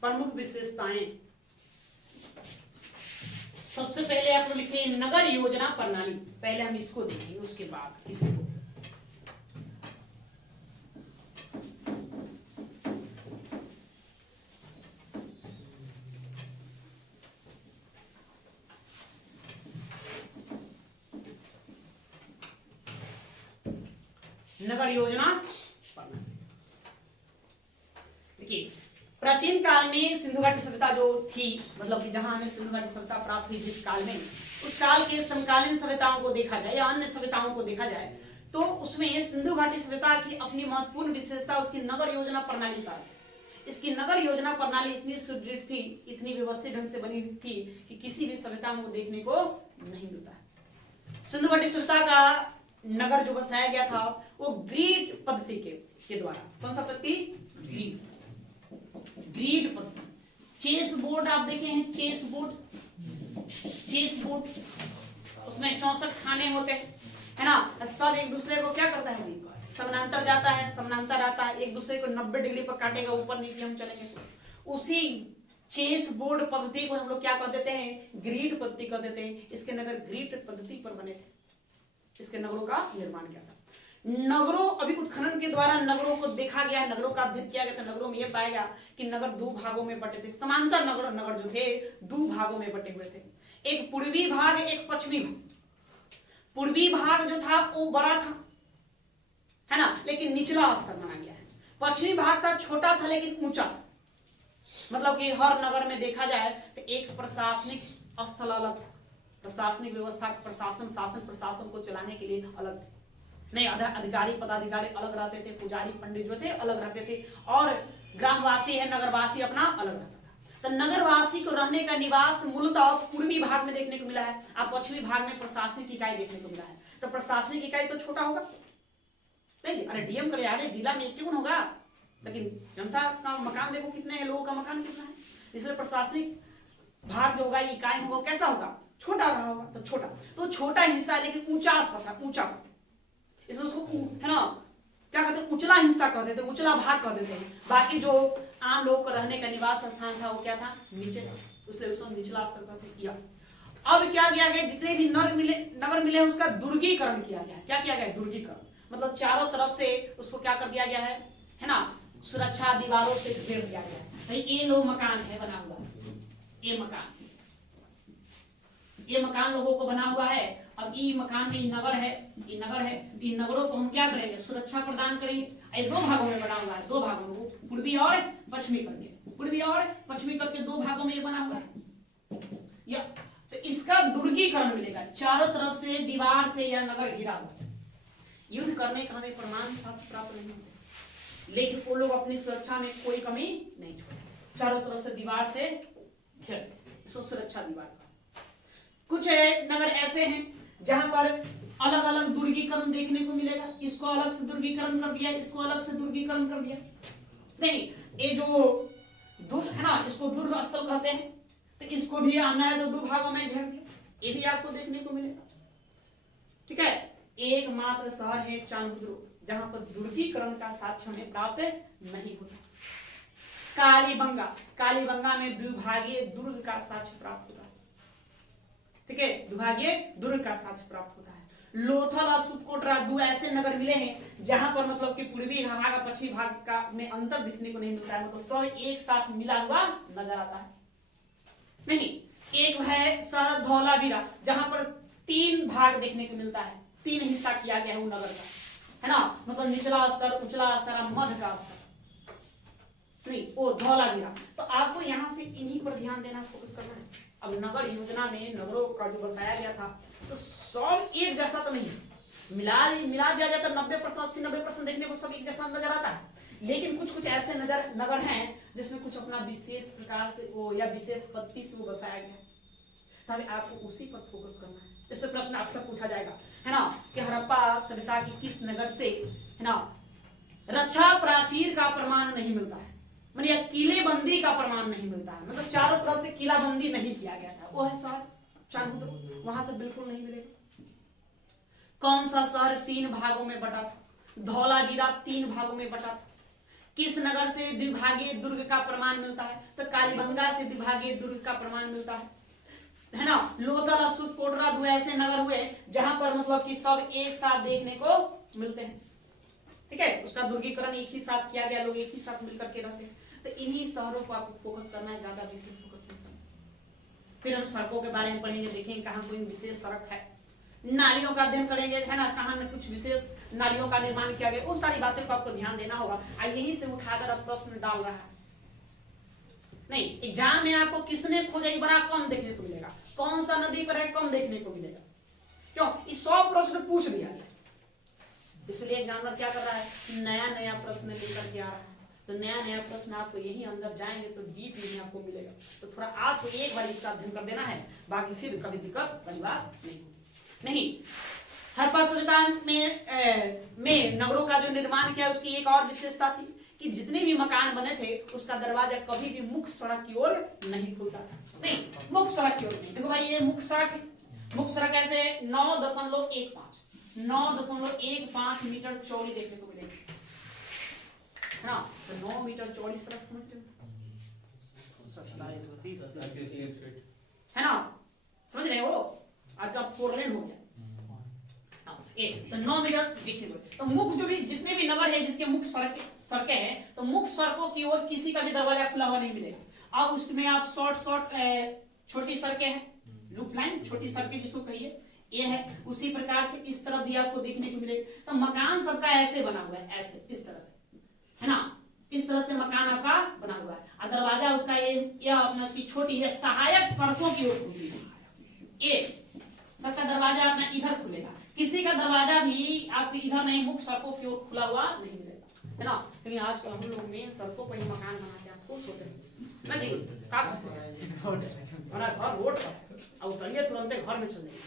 प्रमुख विशेषताएं, सबसे पहले आप लोग लिखे नगर योजना प्रणाली। पहले हम इसको देखेंगे, उसके बाद इसको। नगर योजना प्रणाली। देखिए, प्राचीन काल में सिंधु घाटी सभ्यता जो थी, मतलब जहां हमें सिंधु घाटी सभ्यता प्राप्त हुई जिस काल में, उस काल के समकालीन सभ्यताओं को देखा जाए या अन्य सभ्यताओं को देखा जाए, तो उसमें सिंधु घाटी सभ्यता की अपनी महत्वपूर्ण विशेषता उसकी नगर योजना प्रणाली का। इसकी नगर योजना प्रणाली इतनी सुदृढ़ थी, इतनी व्यवस्थित ढंग से बनी थी कि किसी भी सभ्यता को देखने को नहीं मिलता। सिंधु घाटी सभ्यता का नगर जो बसाया गया था वो ग्रिड पद्धति के द्वारा। कौन सा पद्धति? ग्रिड पद्धति। चेस बोर्ड आप देखे हैं, चेस बोर्ड, उसमें 64 खाने होते हैं, है ना। सब एक दूसरे को क्या करता है, समानांतर जाता है, समानांतर आता है, एक दूसरे को 90 डिग्री पर काटेगा, ऊपर नीचे हम चलेंगे। उसी चेस बोर्ड पद्धति को हम लोग क्या कर देते हैं, ग्रिड पद्धति कर देते हैं। इसके नगर ग्रिड पद्धति पर बने थे, इसके नगरों का निर्माण किया था। नगरों, अभी उत्खनन के द्वारा नगरों को देखा गया, नगरों का अध्ययन किया गया, तो नगरों में यह पाया गया कि नगर 2 भागों में बटे थे। समांतर नगर जो थे 2 भागों में बटे हुए थे, एक पूर्वी भाग, एक पश्चिमी भाग। पूर्वी भाग जो था वो बड़ा था, है ना, लेकिन निचला स्तर माना गया है। पश्चिमी भाग था, छोटा था लेकिन ऊंचा था। मतलब कि हर नगर में देखा जाए तो एक प्रशासनिक स्थल अलग था, प्रशासनिक व्यवस्था, प्रशासन, शासन प्रशासन को चलाने के लिए अलग थे। नहीं, अधिकारी पदाधिकारी अलग रहते थे, पुजारी पंडित जो थे अलग रहते थे, और ग्रामवासी है, नगरवासी अपना अलग रहता था। तो नगरवासी को रहने का निवास मूलतः पूर्वी भाग में देखने को मिला है, अब पश्चिमी भाग में प्रशासनिक इकाई देखने को मिला है। तो प्रशासनिक इकाई तो छोटा होगा, नहीं, अरे डीएम कार्यालय जिला में क्यों होगा, लेकिन जनता का मकान देखो कितने हैं, लोगों का मकान कितना है, इसलिए प्रशासनिक भाग जो होगा, इकाई होगा, कैसा होगा, छोटा रहा होगा। तो छोटा, तो छोटा हिस्सा लेकिन ऊंचा स्तर था, ऊंचा, इसमें उसको, है ना, क्या कहते हैं, उचला हिस्सा कह देते, उचला भाग कह देते हैं। बाकी जो आम लोग का रहने का निवास स्थान था वो क्या था, नीचे था, इसलिए उसको निचला स्तर कहते किया। अब क्या किया गया, जितने भी नगर मिले उसका दुर्गीकरण किया गया। क्या किया गया, दुर्गीकरण, मतलब चारों तरफ से उसको क्या कर दिया गया है ना, सुरक्षा दीवारों से घेर दिया गया है। भाई ये लोग मकान है बना हुआ, ये मकान लोगों को बना हुआ है। अब ये मकान में नगर है, इन नगरों को हम क्या करेंगे, सुरक्षा प्रदान करेंगे। 2 भागों में बना हुआ है, 2 भागों में, पूर्वी और पश्चिमी करके, पूर्वी और पश्चिमी करके 2 भागों में ये बना हुआ है। तो इसका दुर्गीकरण मिलेगा, चारों तरफ से दीवार से यह नगर घिरा हुआ। युद्ध करने का हमें प्रमाण साक्ष्य प्राप्त नहीं होते, लेकिन वो लोग अपनी सुरक्षा में कोई कमी नहीं छोड़े, चारों तरफ से दीवार से घेरते, इसको सुरक्षा दीवार। कुछ नगर ऐसे हैं जहां पर अलग अलग दुर्गीकरण देखने को मिलेगा, इसको अलग से दुर्गीकरण कर दिया, इसको अलग से दुर्गीकरण कर दिया। नहीं, ये जो दुर्ग है ना, इसको दुर्ग स्थल कहते हैं, तो इसको भी आना है तो 2 भागों में घेर दिया, ये भी आपको देखने को मिलेगा। ठीक है। एकमात्र शहर है चांगुद्रो जहां पर दुर्गीकरण का साक्ष्य हमें प्राप्त नहीं होता। कालीबंगा, कालीबंगा में द्विभागीय दुर्ग का साक्ष्य प्राप्त होता है। ठीक है, द्विभागीय दुर्ग का साक्ष्य प्राप्त होता है। लोथल और सुतकोटरा दो ऐसे नगर मिले हैं जहां पर मतलब कि पूर्वी भाग और पश्चिमी भाग का में अंतर दिखने को नहीं मिलता है, मतलब सब एक साथ मिला हुआ नजर आता है। नहीं, एक है शहर धौलावीरा जहां पर 3 भाग देखने को मिलता है, 3 हिस्सा किया गया है वो नगर का, है ना, मतलब निचला स्तर, उचला स्तर और मध्य का स्तर। नहीं, वो धौलावीरा। तो आपको यहाँ से इन्हीं पर ध्यान देना, फोकस करना है। अब नगर योजना में नगरों का जो बसाया गया था तो सब एक जैसा तो नहीं, मिला दिया जाता 90%, 80-90% देखने को सब एक जैसा नजर आता है, लेकिन कुछ कुछ ऐसे नगर हैं जिसमें कुछ अपना विशेष प्रकार से वो या विशेष पद्धति से वो बसाया गया है। तब आपको उसी पर फोकस करना है। इससे प्रश्न अक्सर पूछा जाएगा, है ना, कि हड़प्पा सभ्यता की किस नगर से, है ना, रक्षा प्राचीर का प्रमाण नहीं मिलता है, मतलब किलेबंदी का प्रमाण नहीं मिलता है, मतलब चारों तरफ से किलाबंदी नहीं किया गया था, वो है शहर चांगुद्रो, वहां से बिल्कुल नहीं मिलेगा। कौन सा शहर 3 भागों में बटा था? धौलावीरा 3 भागों में बटा था। किस नगर से द्विभागीय दुर्ग का प्रमाण मिलता है? तो कालीबंगा से द्विभागीय दुर्ग का प्रमाण मिलता है ना। लोथल और सुतकोटरा दो ऐसे नगर हुए जहां पर मतलब कि सब एक साथ देखने को मिलते हैं। ठीक है, उसका दुर्गीकरण एक ही साथ किया गया, लोग एक ही साथ मिलकर के रहते हैं। तो इन्हीं शहरों को आपको फोकस करना है, ज्यादा विशेष फोकस नहीं करना। फिर हम सड़कों के बारे में पढ़ेंगे, देखेंगे कहाँ कोई विशेष सड़क है, नालियों का अध्ययन करेंगे, है ना, कहाँ में कुछ विशेष नालियों का निर्माण किया गया, वो सारी बातें को आपको ध्यान देना होगा। और यही से उठाकर अब प्रश्न डाल रहा है। नहीं, एग्जाम में आपको किसने खोजा बड़ा कम देखने को मिलेगा, कौन सा नदी पर है कम देखने को मिलेगा। क्यों? इस 100 प्रश्न पूछ दिया गया, इसलिए एग्जामिनर क्या कर रहा है, नया नया प्रश्न लेकर के आ रहा है। तो नया नया प्रश्न आपको यही अंदर जाएंगे तो डीप में आपको मिलेगा। तो थोड़ा आपको एक बार इसका अध्ययन कर देना है, बाकी फिर कभी दिक्कत वाली बात नहीं। हड़प्पा सभ्यता में नगरों का जो निर्माण किया उसकी एक और विशेषता थी कि जितने भी मकान बने थे उसका दरवाजा कभी भी मुख्य सड़क की ओर नहीं खुलता था। नहीं, मुख्य सड़क की ओर नहीं। देखो भाई, ये मुख्य सड़क है, मुख्य सड़क ऐसे 9.15 मीटर चौड़ी देखने को मिलेगी, है ना। तो 9 मीटर चौड़ी सड़क समझ रहे हो, है ना, समझ रहे हो, आज का 4 लेन हो गया। तो 9 मीटर देखने को। तो मुख्य जो भी जितने भी नगर है जिसके मुख्य सड़कें हैं, तो मुख्य सड़कों की ओर किसी का भी दरवाजा खुला हुआ नहीं मिलेगा। अब उसमें आप शॉर्ट छोटी सड़कें हैं, लूप लाइन, छोटी सड़कें जिसको कहिए, ये है। उसी प्रकार से इस तरफ भी आपको देखने को मिलेगा। तो मकान सबका ऐसे बना हुआ है, ऐसे इस तरह से, है ना, इस तरह से मकान आपका बना हुआ है। और दरवाजा उसका ये अपना की छोटी है, सहायक सड़कों की ओर खुलती है। ये सबका दरवाजा अपना इधर खुलेगा, किसी का दरवाजा भी आपके इधर नहीं, मुख्य सड़कों की ओर खुला हुआ नहीं मिलेगा, है ना। लेकिन आजकल हम लोग मेन सड़कों पर ही मकान बना के आप खुश होते हैं ना जी। हमारा घर रोड पर और उतरिए तुरंत घर में चल जाइए,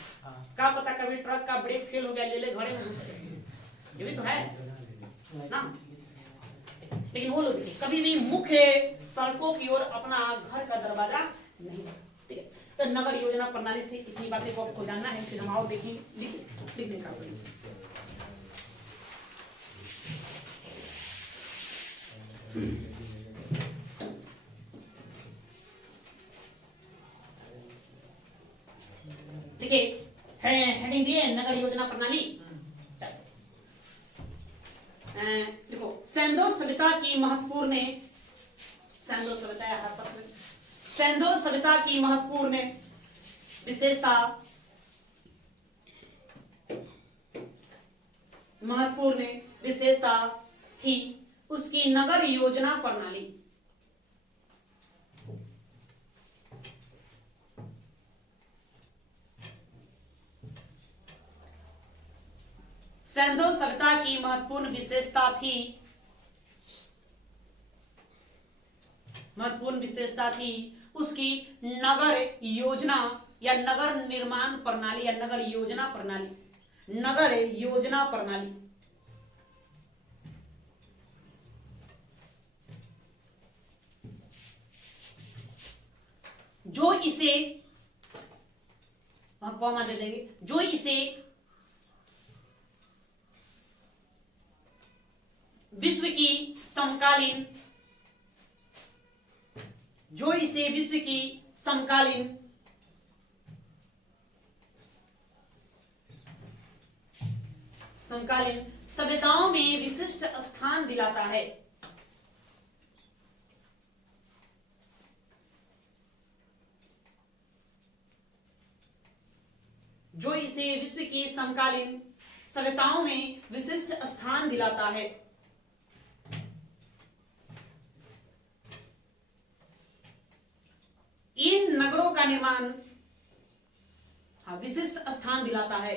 क्या पता कभी ट्रक का ब्रेक फेल हो गया, ले घरे में घुस गए, ये भी तो है ना। लेकिन वो लोग देखिए कभी भी मुख्य सड़कों की ओर अपना घर का दरवाजा नहीं, ठीक है। तो नगर योजना प्रणाली से इतनी बातें को आपको जानना है। फिर हम आओ देखिए लिखने का देखिए हेडिंग दिए नगर योजना प्रणाली। देखो, सैंधो सभ्यता की महत्वपूर्ण सैंधो सभ्यता या हड़प्पा सभ्यता, सैंधो सभ्यता की महत्वपूर्ण विशेषता थी उसकी नगर योजना प्रणाली। सैंधो सभ्यता की महत्वपूर्ण विशेषता थी उसकी नगर योजना या नगर निर्माण प्रणाली या नगर योजना प्रणाली। जो इसे कॉमा दे देंगे, जो इसे विश्व की समकालीन जो इसे विश्व की समकालीन सभ्यताओं में विशिष्ट स्थान दिलाता है। जो इसे विश्व की समकालीन सभ्यताओं में विशिष्ट स्थान दिलाता है। इन नगरों का निर्माण विशिष्ट स्थान दिलाता है।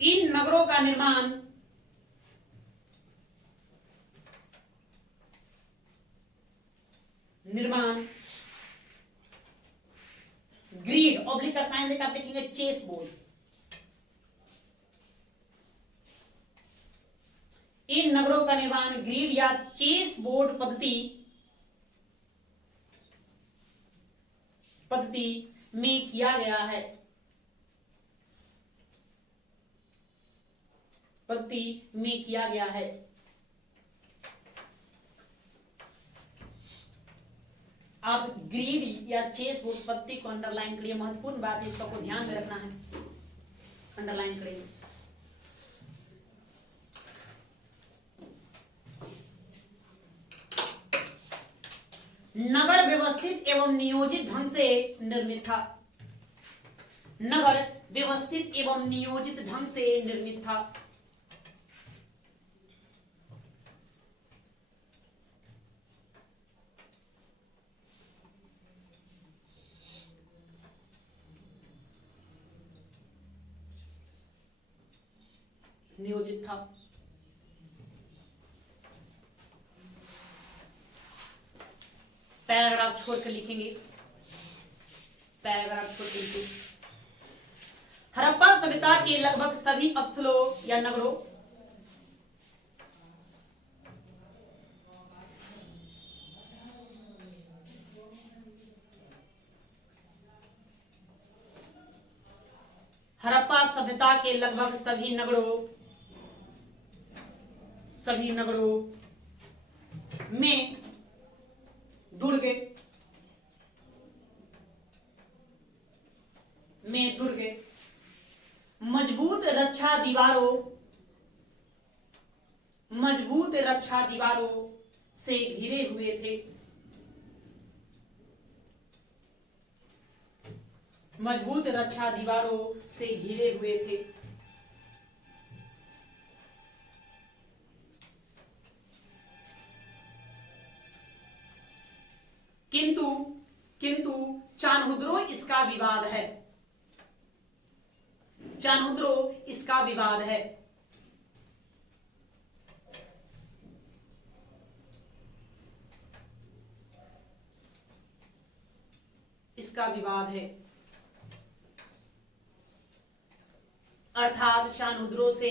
इन नगरों का निर्माण ग्रीड ऑब्लिक का साइन देकर आप लिखेंगे चेस बोर्ड। इन नगरों का निर्माण ग्रीड या चेस बोर्ड पद्धति में किया गया है। आप ग्रीड या चेस बोर्ड पद्धति को अंडरलाइन करिए, महत्वपूर्ण बात है, इसको ध्यान में रखना है, अंडरलाइन करिए। नगर व्यवस्थित एवं नियोजित ढंग से निर्मित था। नगर व्यवस्थित एवं नियोजित ढंग से निर्मित था। नियोजित था। पैराग्राफ छोड़कर लिखेंगे, पैराग्राफ छोड़कर लिखेंगे। हड़प्पा सभ्यता के लगभग सभी स्थलों या नगरों हड़प्पा सभ्यता के लगभग सभी नगरों में दुर्ग मजबूत रक्षा दीवारों से घिरे हुए थे। मजबूत रक्षा दीवारों से घिरे हुए थे। किंतु चान्हुद्रो इसका विवाद है। चान्हुद्रो इसका विवाद है। इसका विवाद है। अर्थात चान्हुद्रो से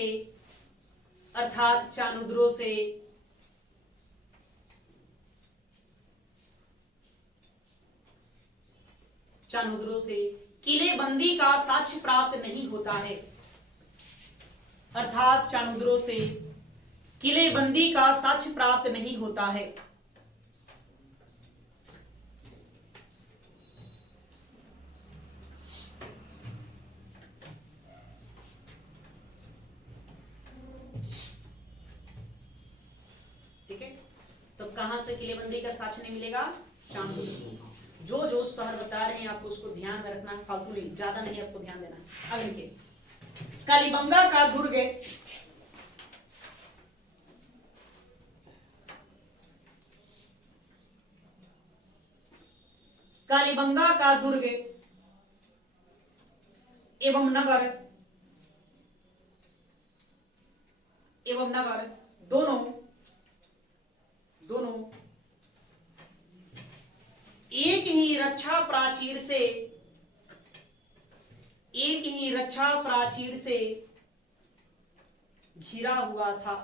किलेबंदी का साक्ष्य प्राप्त नहीं होता है। अर्थात चान्हुद्रो से किलेबंदी का साक्ष्य प्राप्त नहीं होता है। ठीक है, तो कहां से किलेबंदी का साक्ष्य नहीं मिलेगा? चान्हुद्रो। जो शहर बता रहे हैं आपको उसको ध्यान में रखना, फालतू नहीं, ज्यादा नहीं आपको ध्यान देना। अगले के कालीबंगा का दुर्ग एवं नगर दोनों एक ही रक्षा प्राचीर से घिरा हुआ था।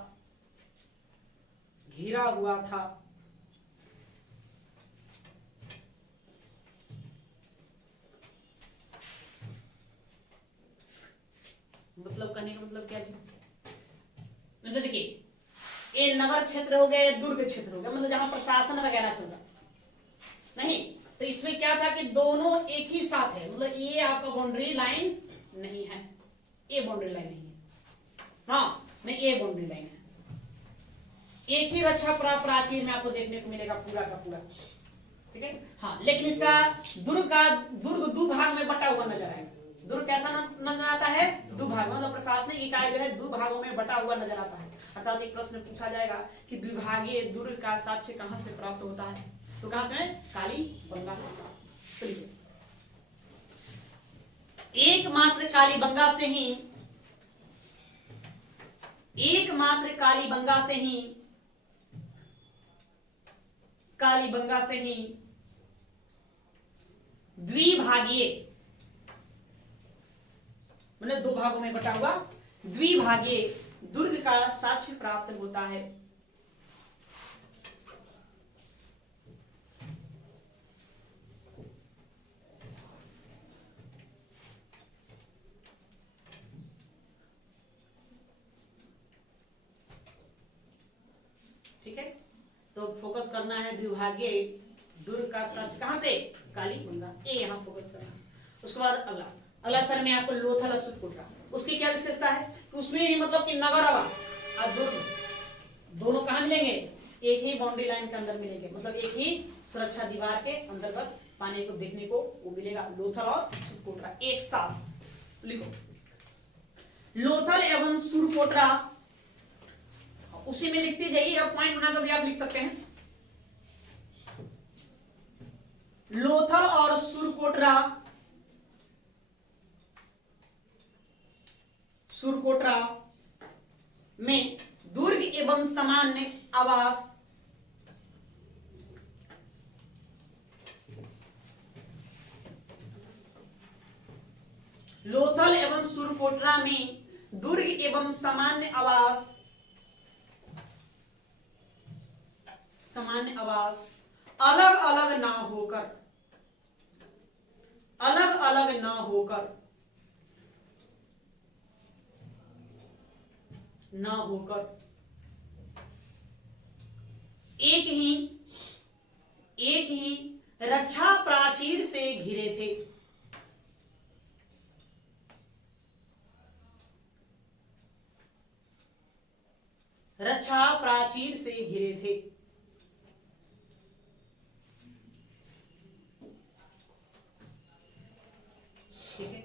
मतलब कहने का मतलब क्या है? मतलब देखिए, ये नगर क्षेत्र हो गया, ये दुर्ग क्षेत्र हो गया, मतलब जहां प्रशासन वगैरह चल रहा नहीं। तो इसमें क्या था कि दोनों एक ही साथ है, मतलब ये आपका बाउंड्री लाइन नहीं है, ये बाउंड्री लाइन नहीं है, हाँ नहीं ये बाउंड्री लाइन है। एक ही रक्षा प्राचीर में आपको देखने को मिलेगा पूरा का पूरा, ठीक है। हाँ, लेकिन इसका दुर्ग दो भाग में बटा हुआ नजर आएगा। दुर्ग कैसा नजर आता है? दो भाग, मतलब प्रशासनिक इकाई जो है दो भागों में बटा हुआ नजर आता है। अर्थात एक प्रश्न पूछा जाएगा कि द्विभागीय दुर्ग का साक्ष्य कहां से प्राप्त होता है, तो कहां से? कालीबंगा से प्राप्त। एकमात्र कालीबंगा से ही, एकमात्र कालीबंगा से ही, कालीबंगा से ही द्विभागीय, मतलब दो भागों में बटा हुआ द्विभागीय दुर्ग का साक्ष्य प्राप्त होता है। ठीक है, तो फोकस करना है द्विभागीय दुर्ग का साक्ष्य कहां से? कालीबंगा, ये यहां फोकस करना है। उसके बाद अगला सर में आपको लोथल और सुरकोटरा, उसकी क्या विशेषता है कि उसमें भी मतलब कि नगर आवास और दुर्ग दोनों कहां मिलेंगे? एक ही बाउंड्री लाइन के अंदर मिलेंगे, मतलब एक ही सुरक्षा दीवार के अंतर्गत पाने को देखने को वो मिलेगा। लोथल और सुरकोटरा एक साथ लिखो, लोथल एवं सुरकोटरा उसी में लिखते जाइए, और पॉइंट बनाकर भी आप लिख सकते हैं। लोथल और सुरकोटरा, सुरकोटरा में दुर्ग एवं सामान्य आवास, लोथल एवं सुरकोटरा में दुर्ग एवं सामान्य आवास, सामान्य आवास अलग अलग ना होकर, अलग अलग ना होकर, ना होकर एक ही रक्षा प्राचीर से घिरे थे। रक्षा प्राचीर से घिरे थे। ठीक है,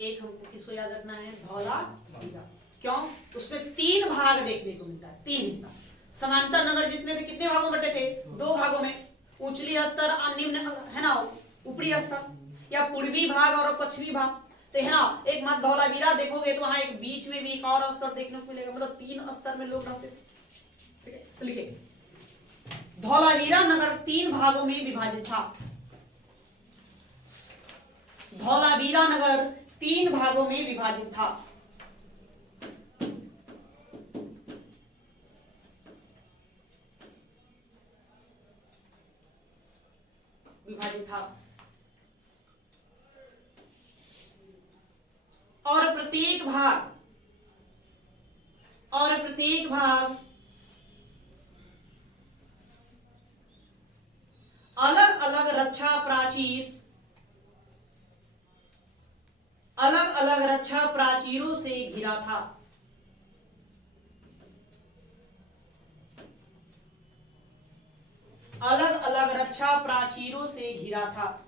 एक हमको किसको याद रखना है? धौला वीरा। क्यों? उसमें तीन भाग देखने को मिलता है, तीन हिस्सा। समांतर नगर जितने थे कितने भागों में बटे थे? दो भागों में, उचली स्तर और निम्न है ना, ऊपरी स्तर, या पूर्वी भाग और पश्चिमी भाग, तो है ना। एक मत धौलावीरा देखोगे तो वहां एक बीच में भी एक और स्तर देखने को मिलेगा, मतलब तीन स्तर में लोग रहते थे। ठीक है, तो लिखिए धौलावीरा नगर तीन भागों में विभाजित था। धौलावीरा नगर तीन भागों में विभाजित था। विभाजित था, और प्रत्येक भाग अलग अलग रक्षा प्राचीर, अलग अलग रक्षा प्राचीरों से घिरा था। अलग अलग रक्षा प्राचीरों से घिरा था।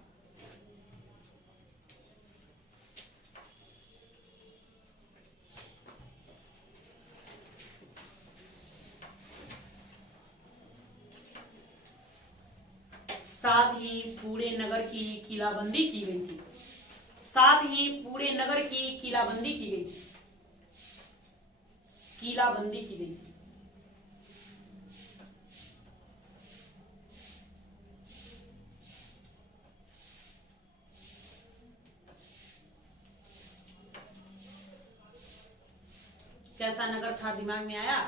साथ ही पूरे नगर की किलाबंदी की गई थी। साथ ही पूरे नगर की किलाबंदी की गई थी। किलाबंदी की गई थी। कैसा नगर था, दिमाग में आया?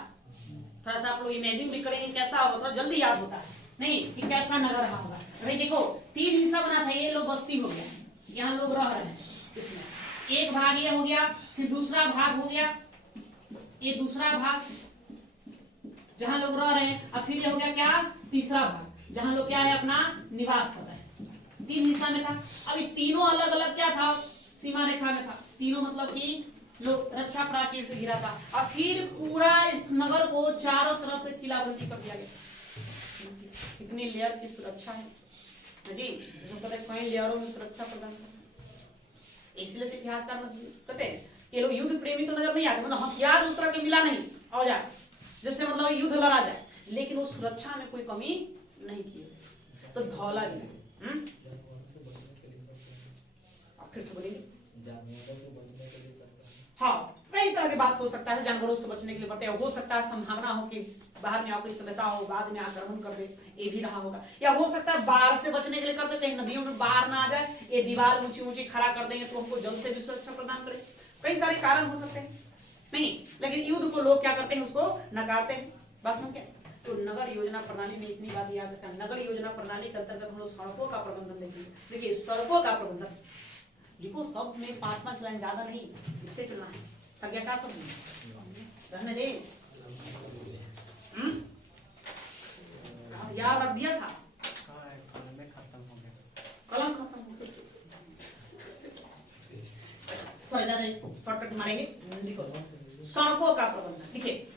थोड़ा सा आप लोग इमेजिन भी करेंगे कैसा होगा, थोड़ा जल्दी याद होता है नहीं कि कैसा नगर रहा होगा। भाई देखो तीन हिस्सा बना था, ये लोग बस्ती हो गया, यहाँ लोग रह रहे हैं, इसमें एक भाग ये हो गया, फिर दूसरा भाग हो गया, ये दूसरा भाग, जहां लोग रह रहे हैं। अब फिर ये हो गया क्या, तीसरा भाग, जहां लोग क्या है अपना निवास कर रहे हैं। 3 हिस्सा में था। अब ये तीनों अलग अलग क्या था, सीमा रेखा में था। तीनों मतलब कि लोग रक्षा प्राचीर से घिरा था। और फिर पूरा इस नगर को चारों तरफ से किलाबंदी कर दिया गया। कितनी लेयर की सुरक्षा है जी, पता है कई लेयरों में सुरक्षा प्रदान कर। इसलिए तो इतिहासकार कहते हैं ये लोग युद्ध प्रेमी तो नजर नहीं आते, मतलब हथियार उस तरह के मिला नहीं औजार जिससे मतलब युद्ध लड़ा जाए, लेकिन वो सुरक्षा में कोई कमी नहीं की। तो धौला गया। फिर से बोलिए। हाँ, कई तरह की बात हो सकता है, जानवरों से बचने के लिए पड़ते हैं। हो सकता है संभावना हो कि बाहर में कोई सभ्यता हो, बाद में आक्रमण कर दे, ये भी रहा होगा। या हो सकता है बाढ़ से बचने के लिए करते, कहीं नदियों में बाढ़ ना आ जाए, ये दीवार ऊंची ऊंची खड़ा कर देंगे तो हमको जल से भी सुरक्षा प्रदान करे। कई सारे कारण हो सकते हैं, नहीं, लेकिन युद्ध को लोग क्या करते हैं, उसको नकारते हैं। बस में क्या, तो नगर योजना प्रणाली में इतनी बात याद रखना। नगर योजना प्रणाली के अंतर्गत हम लोग सड़कों का प्रबंधन देखेंगे। देखिए सड़कों का प्रबंधन लिखो, सब में 5-5 लाइन, ज्यादा नहीं, लिखते चलना है। क्या क्या सब रहने दे, याद रख दिया था, कलम खत्म हो गया। थोड़ा ज्यादा शॉर्टकट मारेंगे। लिखो सड़कों का प्रबंधन। देखिए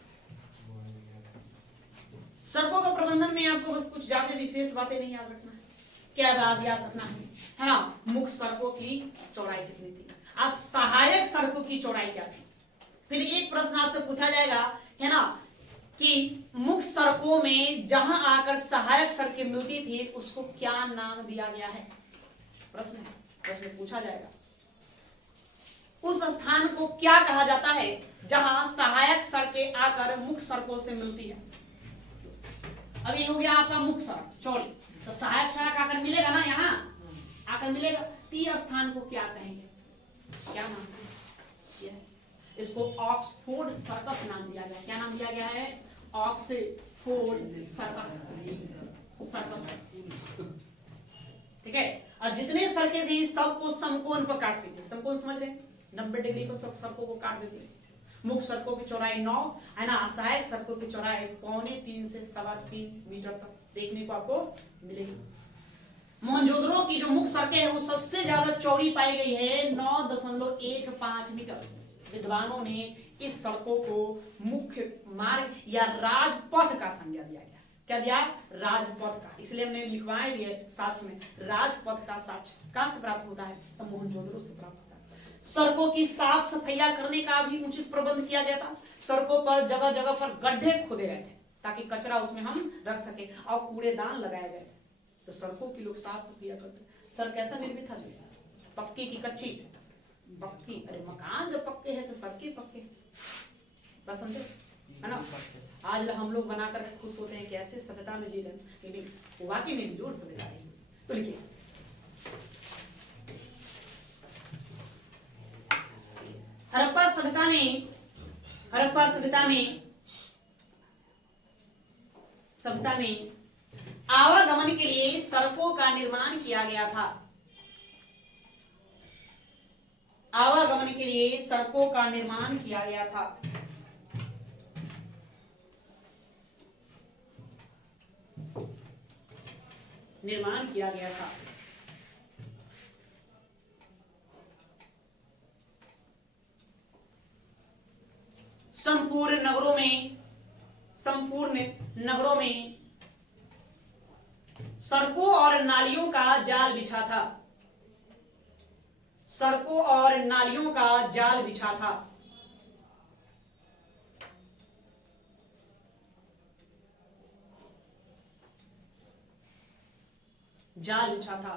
सड़कों का प्रबंधन में आपको बस कुछ ज्यादा विशेष बातें नहीं याद रखना है। क्या बात याद रखना है ना, मुख्य सड़कों की चौड़ाई कितनी थी, सहायक सड़कों की चौड़ाई क्या थी। फिर एक प्रश्न आपसे पूछा जाएगा है ना कि मुख्य सड़कों में जहां आकर सहायक सड़कें मिलती थी उसको क्या नाम दिया गया है। प्रश्न है, प्रश्न पूछा जाएगा। उस स्थान को क्या कहा जाता है जहां सहायक सड़कें आकर मुख्य सड़कों से मिलती है। अब ये हो गया आपका मुख्य सड़क चौड़ी, तो सहायक सड़क आकर मिलेगा ना, यहाँ आकर मिलेगा। ती स्थान को क्या कहेंगे, क्या नाम है? इसको ऑक्सफोर्ड सर्कस नाम दिया गया। क्या नाम दिया गया है, ऑक्सफोर्ड सर्कस। सर्कस, ठीक है। और जितने सड़कें थी सबको समकोण पर काटती थी। समकोण समझ रहे हैं, 90 डिग्री को सब सड़कों को काट देती है। मुख्य सड़कों की चौड़ाई 9 है ना, सहायक सड़कों की चौड़ाई 2.25 से 3.25 मीटर तक देखने को आपको मिलेगी। मोहनजोदड़ो की जो मुख्य सड़कें हैं वो सबसे ज्यादा चौड़ी पाई गई है, 9.15 मीटर। विद्वानों ने इस सड़कों को मुख्य मार्ग या राजपथ का संज्ञा दिया गया। क्या दिया, राजपथ का। इसलिए हमने लिखवाए भी है साक्ष्य में, राजपथ का साक्ष्य कहां से प्राप्त होता है, तो मोहनजोदड़ो से प्राप्त होता है। सड़कों की साफ सफाई करने का भी उचित प्रबंध किया गया था। सड़कों पर जगह जगह पर गड्ढे खोदे गए थे ताकि कचरा उसमें हम रख सके, और कूड़ेदान लगाए गए थे। तो सड़कों की लोग साफ सफाई करते। सड़क कैसा निर्मित था, पक्की की कच्ची, पक्की। अरे मकान जब पक्के हैं तो सड़कें पक्के, बस समझे है ना। आज हम लोग बनाकर खुश होते हैं कि ऐसे सभ्यता में जी रहे, लेकिन वाकई में जोर सभ्यता है। तो लिखिए हड़प्पा सभ्यता में, हड़प्पा सभ्यता में आवागमन के लिए सड़कों का निर्माण किया गया था। आवागमन के लिए सड़कों का निर्माण किया गया था। निर्माण किया गया था। संपूर्ण नगरों में सड़कों और नालियों का जाल बिछा था। सड़कों और नालियों का जाल बिछा था। जाल बिछा था।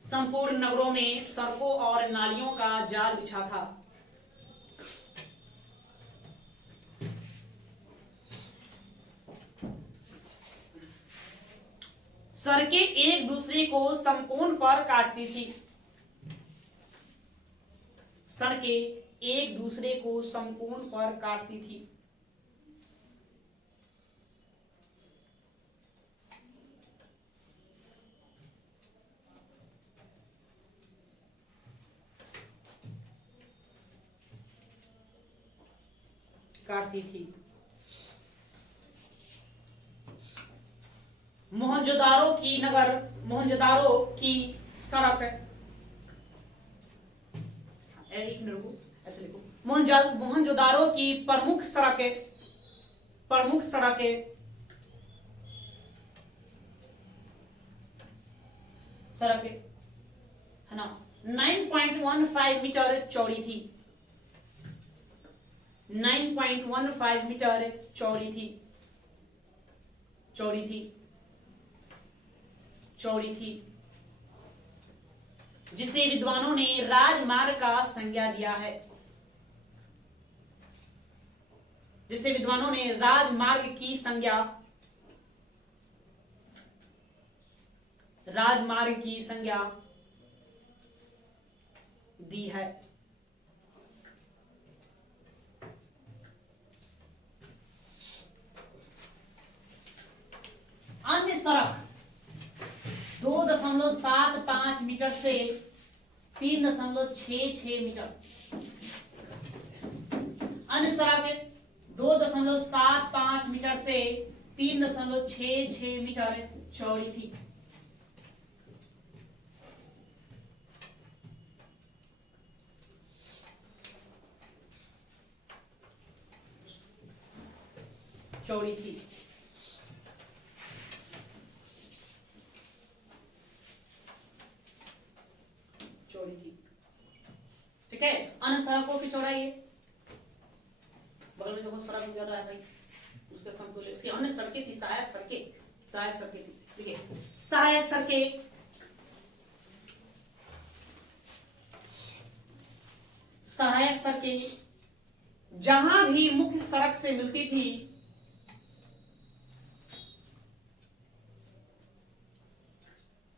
संपूर्ण नगरों में सड़कों और नालियों का जाल बिछा था। सड़कें एक दूसरे को समकोण पर काटती थी। सड़कें एक दूसरे को समकोण पर काटती थी। काटती थी। मोहनजोदारो की नगर, मोहनजोदारो की सड़क, एक मिनट रुको, ऐसे लिखो, मोहनजोदारो की प्रमुख सड़कें, प्रमुख सड़कें, सड़कें है ना 9.15 मीटर चौड़ी थी, 9.15 मीटर चौड़ी थी, चौड़ी थी, चौड़ी थी, जिसे विद्वानों ने राजमार्ग का संज्ञा दिया है, जिसे विद्वानों ने राजमार्ग की संज्ञा, राजमार्ग की संज्ञा दी है। अन्य सड़क 2.75 मीटर से 3.66 मीटर, अन्य सड़क 2.75 मीटर से 3.66 मीटर चौड़ी थी। चौड़ी थी, चौड़ी थी, ठीक है। अन्य सड़कों की चौड़ाई है, बगल में जो सड़क गुजर रहा है भाई उसके समतुल्य उसकी अन्य सड़कें थी, सहायक सड़कें, सहायक सड़कें थी, ठीक है। सहायक सड़कें, सहायक सड़कें जहां भी मुख्य सड़क से मिलती थी,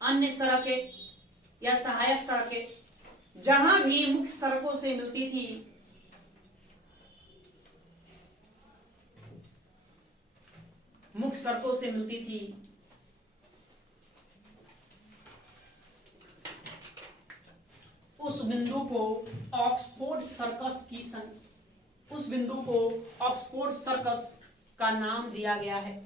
अन्य सड़कें या सहायक सड़कें जहां भी मुख्य सड़कों से मिलती थी, मुख्य सड़कों से मिलती थी, उस बिंदु को ऑक्सफोर्ड सर्कस की उस बिंदु को ऑक्सफोर्ड सर्कस का नाम दिया गया है,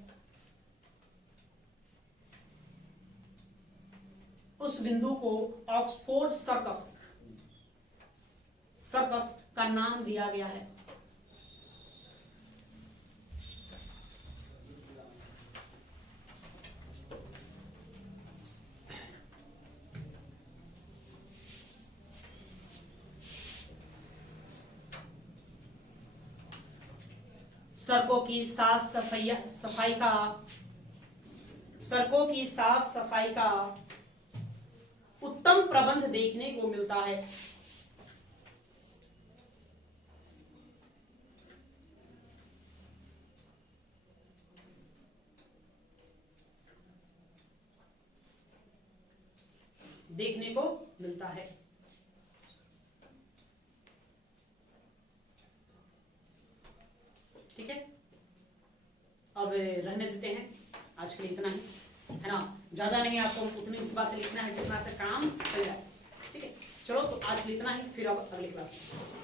उस बिंदु को ऑक्सफोर्ड सर्कस, सर्कस का नाम दिया गया है। सड़कों की साफ सफाई का, सड़कों की साफ सफाई का उत्तम प्रबंध देखने को मिलता है। देखने को मिलता है। ठीक है, अब रहने देते हैं, आज के लिए इतना ही है ना, ज्यादा नहीं, आपको उतनी बातें लिखना है जितना से काम चल जाए। ठीक है, चलो तो आज के लिए इतना ही, फिर अब अगली क्लास में।